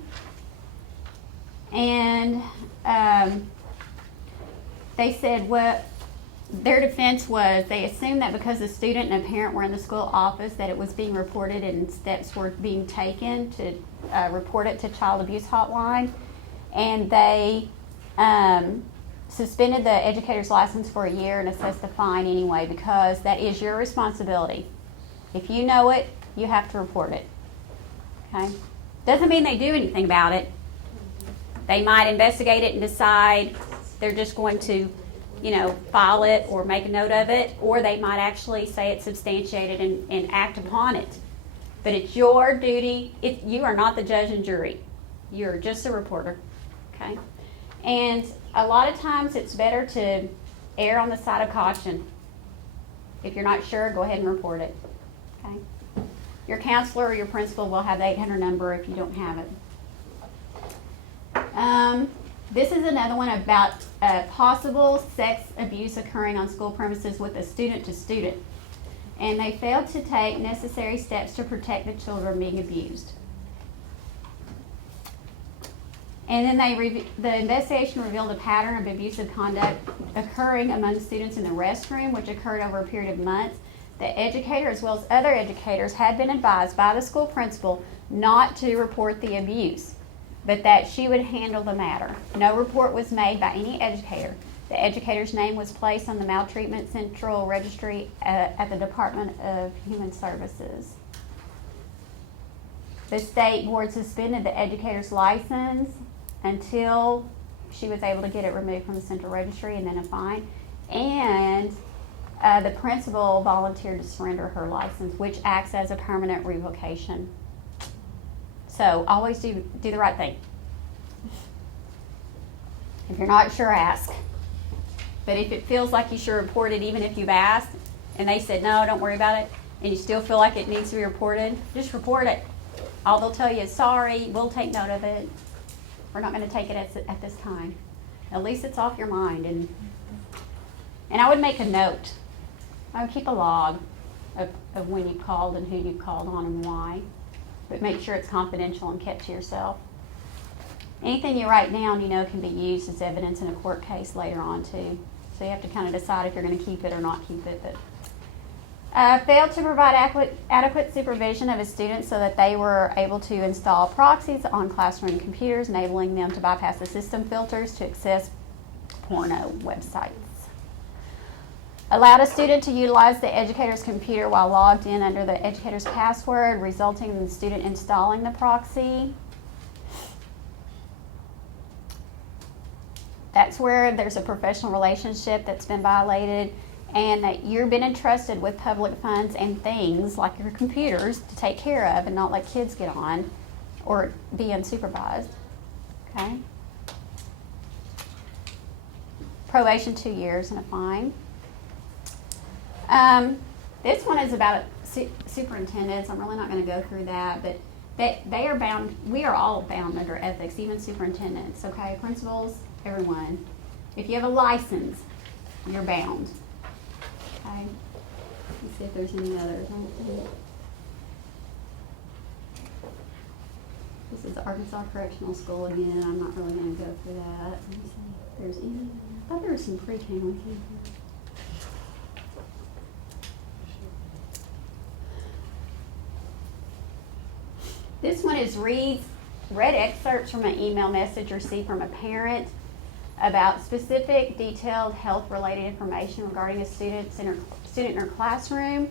And they said what their defense was, they assumed that because the student and a parent were in the school office that it was being reported and steps were being taken to report it to Child Abuse Hotline. And they suspended the educator's license for a year and assessed the fine anyway, because that is your responsibility. If you know it, you have to report it. Okay? Doesn't mean they do anything about it. They might investigate it and decide they're just going to, file it or make a note of it, or they might actually say it's substantiated and act upon it. But it's your duty. You are not the judge and jury. You're just a reporter. Okay? And a lot of times it's better to err on the side of caution. If you're not sure, go ahead and report it. Okay? Your counselor or your principal will have the 800 number if you don't have it. This is another one about possible sex abuse occurring on school premises with a student to student. And they failed to take necessary steps to protect the children being abused. And then the investigation revealed a pattern of abusive conduct occurring among students in the restroom, which occurred over a period of months. The educator, as well as other educators, had been advised by the school principal not to report the abuse, but that she would handle the matter. No report was made by any educator. The educator's name was placed on the Maltreatment Central Registry at the Department of Human Services. The state board suspended the educator's license until she was able to get it removed from the Central Registry, and then a fine. And the principal volunteered to surrender her license, which acts as a permanent revocation. So always do the right thing. If you're not sure, ask. But if it feels like you should report it, even if you've asked, and they said, no, don't worry about it, and you still feel like it needs to be reported, just report it. All they'll tell you is, sorry, we'll take note of it. We're not going to take it at this time. At least it's off your mind. And I would make a note. I would keep a log of when you called and who you called on and why. But make sure it's confidential and kept to yourself. Anything you write down, can be used as evidence in a court case later on too. So you have to kind of decide if you're going to keep it or not keep it. But failed to provide adequate supervision of his students so that they were able to install proxies on classroom computers, enabling them to bypass the system filters to access porno websites. Allowed a student to utilize the educator's computer while logged in under the educator's password, resulting in the student installing the proxy. That's where there's a professional relationship that's been violated, and that you've been entrusted with public funds and things like your computers to take care of and not let kids get on or be unsupervised. Okay? Probation 2 years and a fine. This one is about superintendents. I'm really not going to go through that, but they are bound. We are all bound under ethics, even superintendents. Okay, principals, everyone. If you have a license, you're bound. Okay. Let's see if there's any others. This is Arkansas Correctional School again. I'm not really going to go through that. Let me see if there's any. I thought there was some pre-K ones in here. This one is read excerpts from an email message received from a parent about specific detailed health-related information regarding a student in her classroom,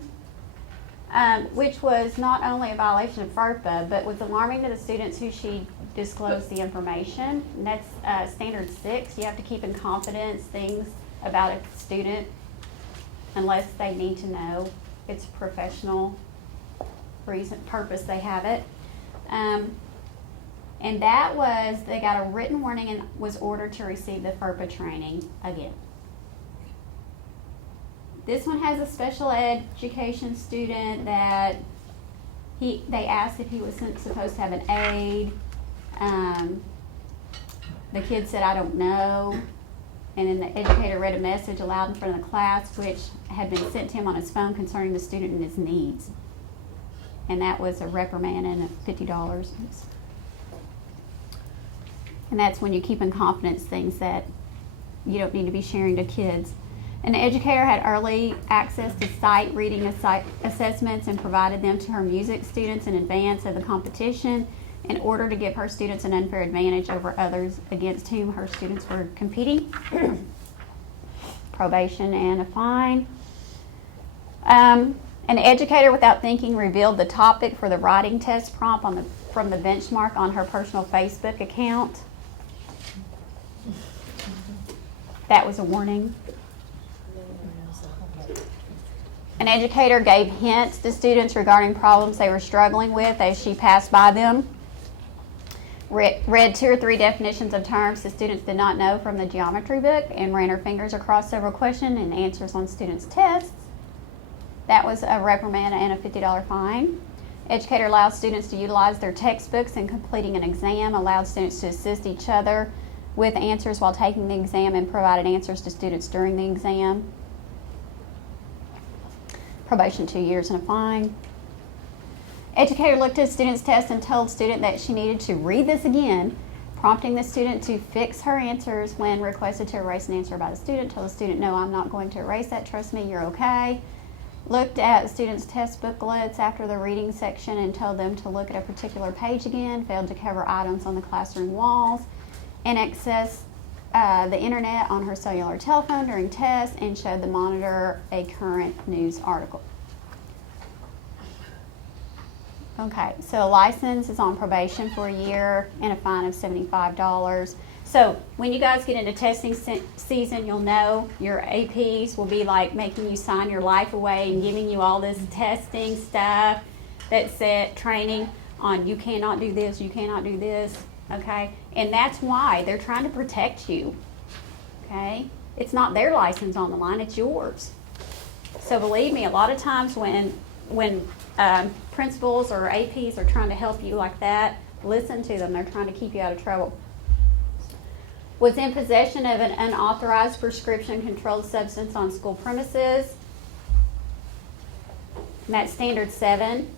which was not only a violation of HAR-BER, but was alarming to the students who she disclose the information. And that's standard 6. You have to keep in confidence things about a student unless they need to know. It's professional purpose they have it. And that was, they got a written warning and was ordered to receive the FERPA training again. This one has a special education student that they asked if he was supposed to have an aide. The kid said, I don't know. And then the educator read a message aloud in front of the class, which had been sent to him on his phone concerning the student and his needs. And that was a reprimand and $50. And that's when you keep in confidence things that you don't need to be sharing to kids. An educator had early access to sight reading assessments and provided them to her music students in advance of the competition in order to give her students an unfair advantage over others against whom her students were competing. Probation and a fine. An educator, without thinking, revealed the topic for the writing test prompt from the benchmark on her personal Facebook account. That was a warning. An educator gave hints to students regarding problems they were struggling with as she passed by them. Read 2 or 3 definitions of terms the students did not know from the geometry book and ran her fingers across several questions and answers on students' tests. That was a reprimand and a $50 fine. Educator allowed students to utilize their textbooks in completing an exam, allowed students to assist each other with answers while taking the exam, and provided answers to students during the exam. Probation 2 years and a fine. Educator looked at student's test and told student that she needed to read this again, prompting the student to fix her answers when requested to erase an answer by the student. Told the student, no, I'm not going to erase that, trust me, you're okay. Looked at the students' test booklets after the reading section and told them to look at a particular page again, failed to cover items on the classroom walls, and access the internet on her cellular telephone during tests, and showed the monitor a current news article. Okay, so a license is on probation for a year and a fine of $75. So when you guys get into testing season, you'll know your APs will be like making you sign your life away and giving you all this testing stuff that said training on you cannot do this, you cannot do this, okay? And that's why they're trying to protect you, okay? It's not their license on the line, it's yours. So believe me, a lot of times when principals or APs are trying to help you like that, listen to them. They're trying to keep you out of trouble. Was in possession of an unauthorized prescription-controlled substance on school premises. And that's standard 7.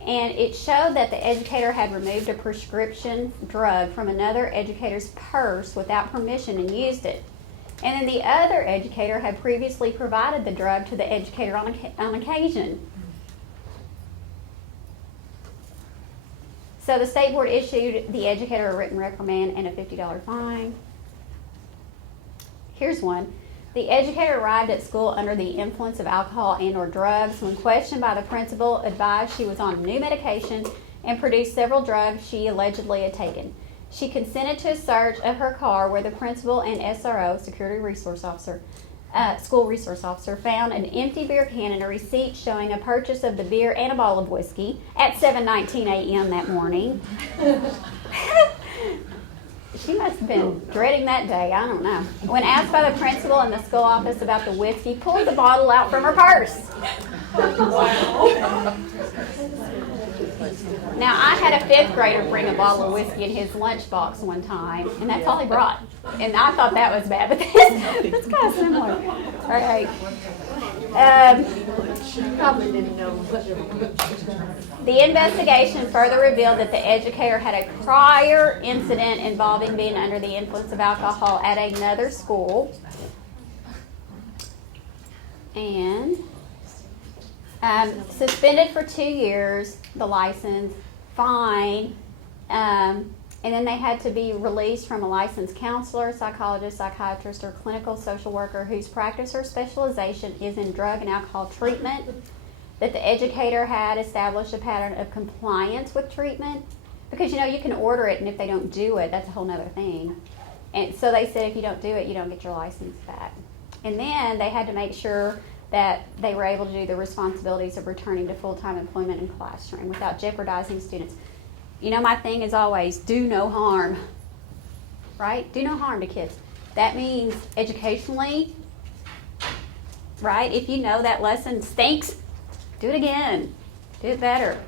And it showed that the educator had removed a prescription drug from another educator's purse without permission and used it. And then the other educator had previously provided the drug to the educator on occasion. So the state board issued the educator a written reprimand and a $50 fine. Here's one. The educator arrived at school under the influence of alcohol and/or drugs. When questioned by the principal, advised she was on new medication and produced several drugs she allegedly had taken. She consented to a search of her car where the principal and SRO, security resource officer, school resource officer, found an empty beer can and a receipt showing a purchase of the beer and a bottle of whiskey at 7:19 a.m. that morning. She must have been dreading that day, I don't know. When asked by the principal in the school office about the whiskey, pulled the bottle out from her purse. Now, I had a 5th grader bring a bottle of whiskey in his lunchbox one time, and that's all he brought. And I thought that was bad, but it's kind of similar. All right. Probably didn't know. The investigation further revealed that the educator had a prior incident involving being under the influence of alcohol at another school. And suspended for 2 years, the license, fine, and then they had to be released from a licensed counselor, psychologist, psychiatrist, or clinical social worker whose practice or specialization is in drug and alcohol treatment. that the educator had established a pattern of compliance with treatment. Because, you know, you can order it, and if they don't do it, that's a whole nother thing. And so they said if you don't do it, you don't get your license back. And then they had to make sure that they were able to do the responsibilities of returning to full-time employment in classroom without jeopardizing students. You know, my thing is always do no harm, right? Do no harm to kids. That means educationally, right? If you know that lesson stinks, do it again. Do it better,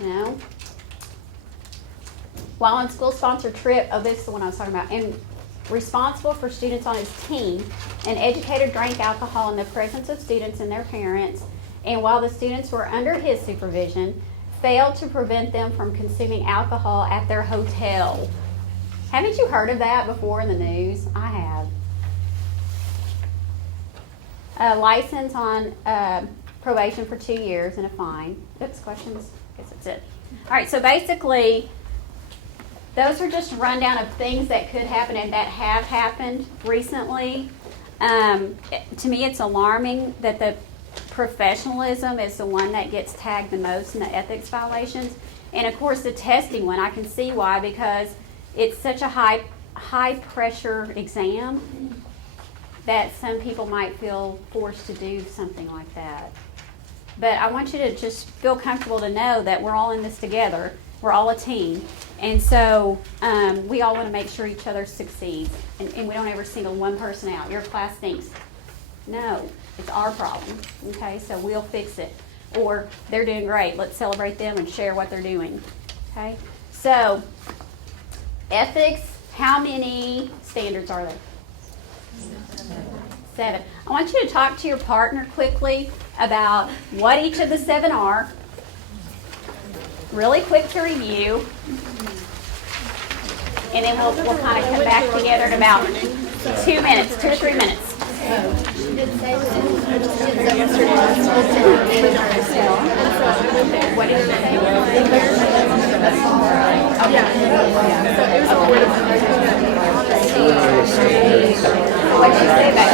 you know? While on school-sponsored trip, oh, this is the one I was talking about, and responsible for students on his team, an educator drank alcohol in the presence of students and their parents, and while the students were under his supervision, failed to prevent them from consuming alcohol at their hotel. Haven't you heard of that before in the news? I have. A license on probation for 2 years and a fine. Oops, questions? I guess that's it. All right, so basically, those are just a rundown of things that could happen and that have happened recently. To me, it's alarming that the professionalism is the one that gets tagged the most in the ethics violations. And of course, the testing one, I can see why, because it's such a high pressure exam that some people might feel forced to do something like that. But I want you to just feel comfortable to know that we're all in this together. We're all a team. And so we all want to make sure each other succeeds. And we don't ever single one person out. Your class stinks. No, it's our problem. Okay, so we'll fix it. Or they're doing great. Let's celebrate them and share what they're doing. Okay, so ethics, how many standards are there? 7. I want you to talk to your partner quickly about what each of the 7 are. Really quick to review. And then we'll kind of come back together in about 2 minutes, 2 to 3 minutes. What did you say? What did you say about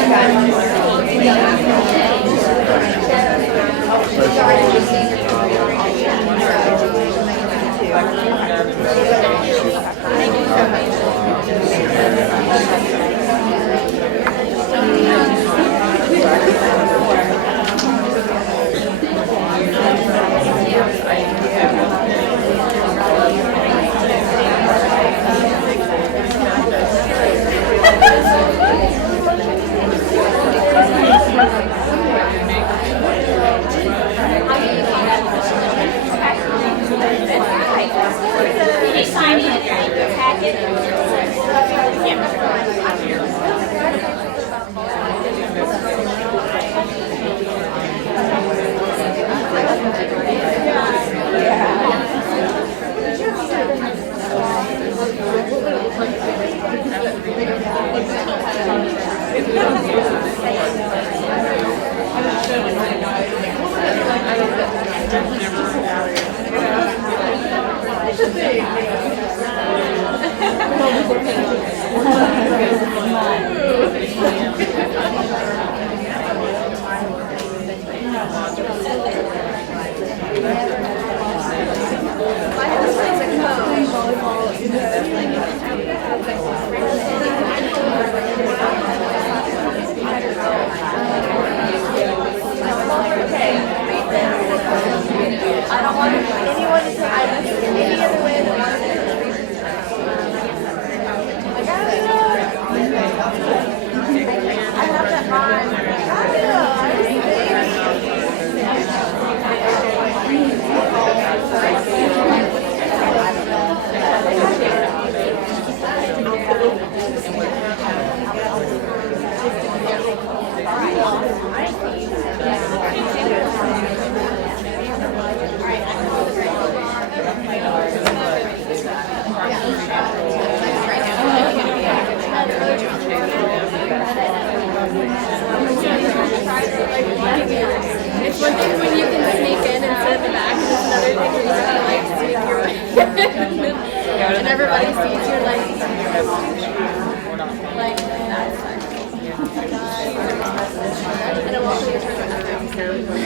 It's one thing when you can sneak in and sit at the back, and it's another thing when you gotta like sneak your way and everybody sees your like that's fun. And I'm also gonna turn my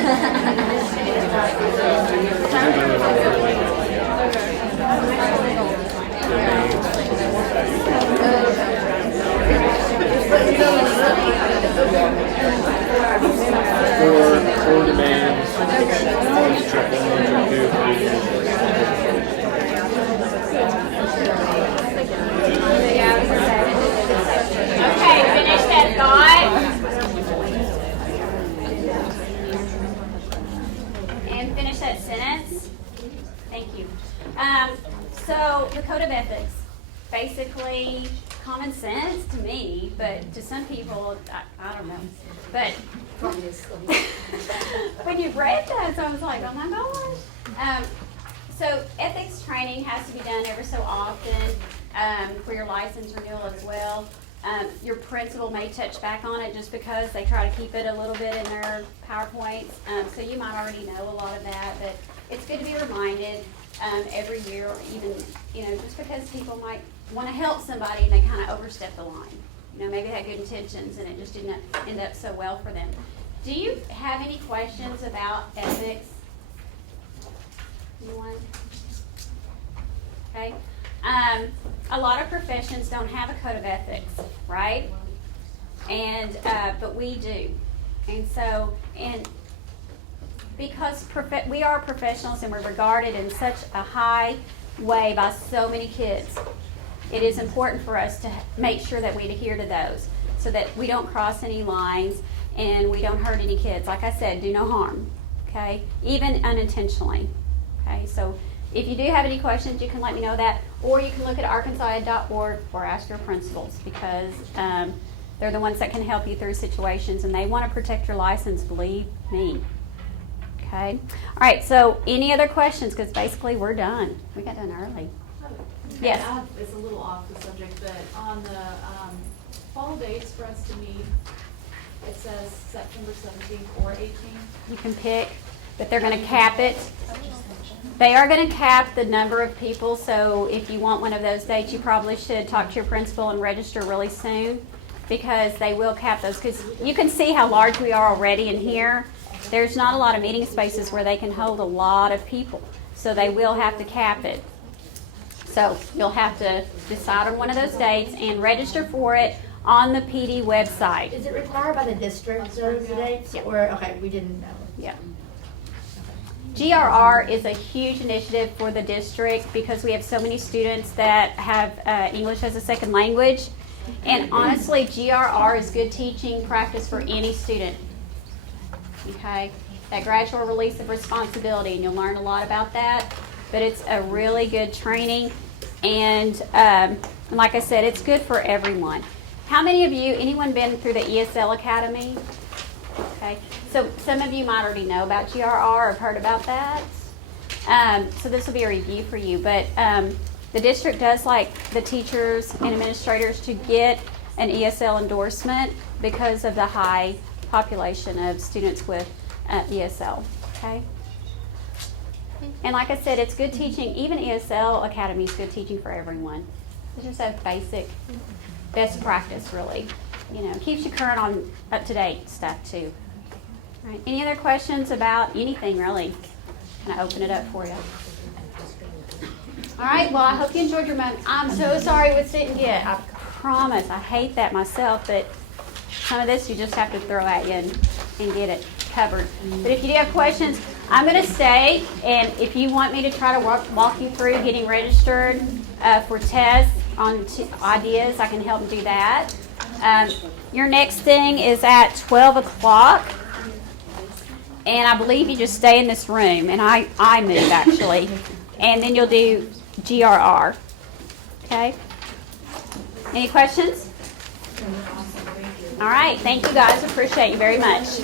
So the code of ethics, basically common sense to me, but to some people, I don't know. But when you read that, so I was like, oh my gosh. So ethics training has to be done ever so often for your license renewal as well. Your principal may touch back on it just because they try to keep it a little bit in their PowerPoints. So you might already know a lot of that, but it's good to be reminded every year, or even, just because people might want to help somebody and they kind of overstep the line. Maybe they had good intentions and it just didn't end up so well for them. Do you have any questions about ethics? Anyone? Okay. A lot of professions don't have a code of ethics, right? And but we do. And so, because we are professionals and we're regarded in such a high way by so many kids, it is important for us to make sure that we adhere to those so that we don't cross any lines and we don't hurt any kids. Like I said, do no harm, okay? Even unintentionally, okay? So if you do have any questions, you can let me know that, or you can look at arkansas.org or ask your principals, because they're the ones that can help you through situations, and they want to protect your license, believe me. Okay? All right, so any other questions? Because basically we're done. We got done early. Yes? It's a little off the subject, but on the fall dates for us to meet, it says September 17th or 18th. You can pick, but they're going to cap it. They are going to cap the number of people, so if you want one of those dates, you probably should talk to your principal and register really soon, because they will cap those. Because you can see how large we are already in here. There's not a lot of meeting spaces where they can hold a lot of people, so they will have to cap it. So you'll have to decide on one of those dates and register for it on the PD website. Is it required by the district, those dates? Yeah. Or, okay, we didn't know. Yeah. GRR is a huge initiative for the district because we have so many students that have English as a second language. And honestly, GRR is good teaching practice for any student. Okay? That gradual release of responsibility, and you'll learn a lot about that. But it's a really good training. And like I said, it's good for everyone. How many of you, anyone been through the ESL Academy? Okay, so some of you might already know about GRR or have heard about that. So this will be a review for you. But the district does like the teachers and administrators to get an ESL endorsement because of the high population of students with ESL. Okay. And like I said, it's good teaching. Even ESL Academy is good teaching for everyone. It's just a basic best practice, really. Keeps you current on up-to-date stuff, too. All right. Any other questions about anything, really? Kind of open it up for you. All right. Well, I hope you enjoyed your moment. I'm so sorry what didn't get. I promise. I hate that myself, but some of this you just have to throw at you and get it covered. But if you do have questions, I'm going to stay, and if you want me to try to walk you through getting registered for TESS on ideas, I can help do that. Your next thing is at 12 o'clock, and I believe you just stay in this room, and I move actually, and then you'll do GRR. Okay? Any questions? All right. Thank you guys. Appreciate you very much.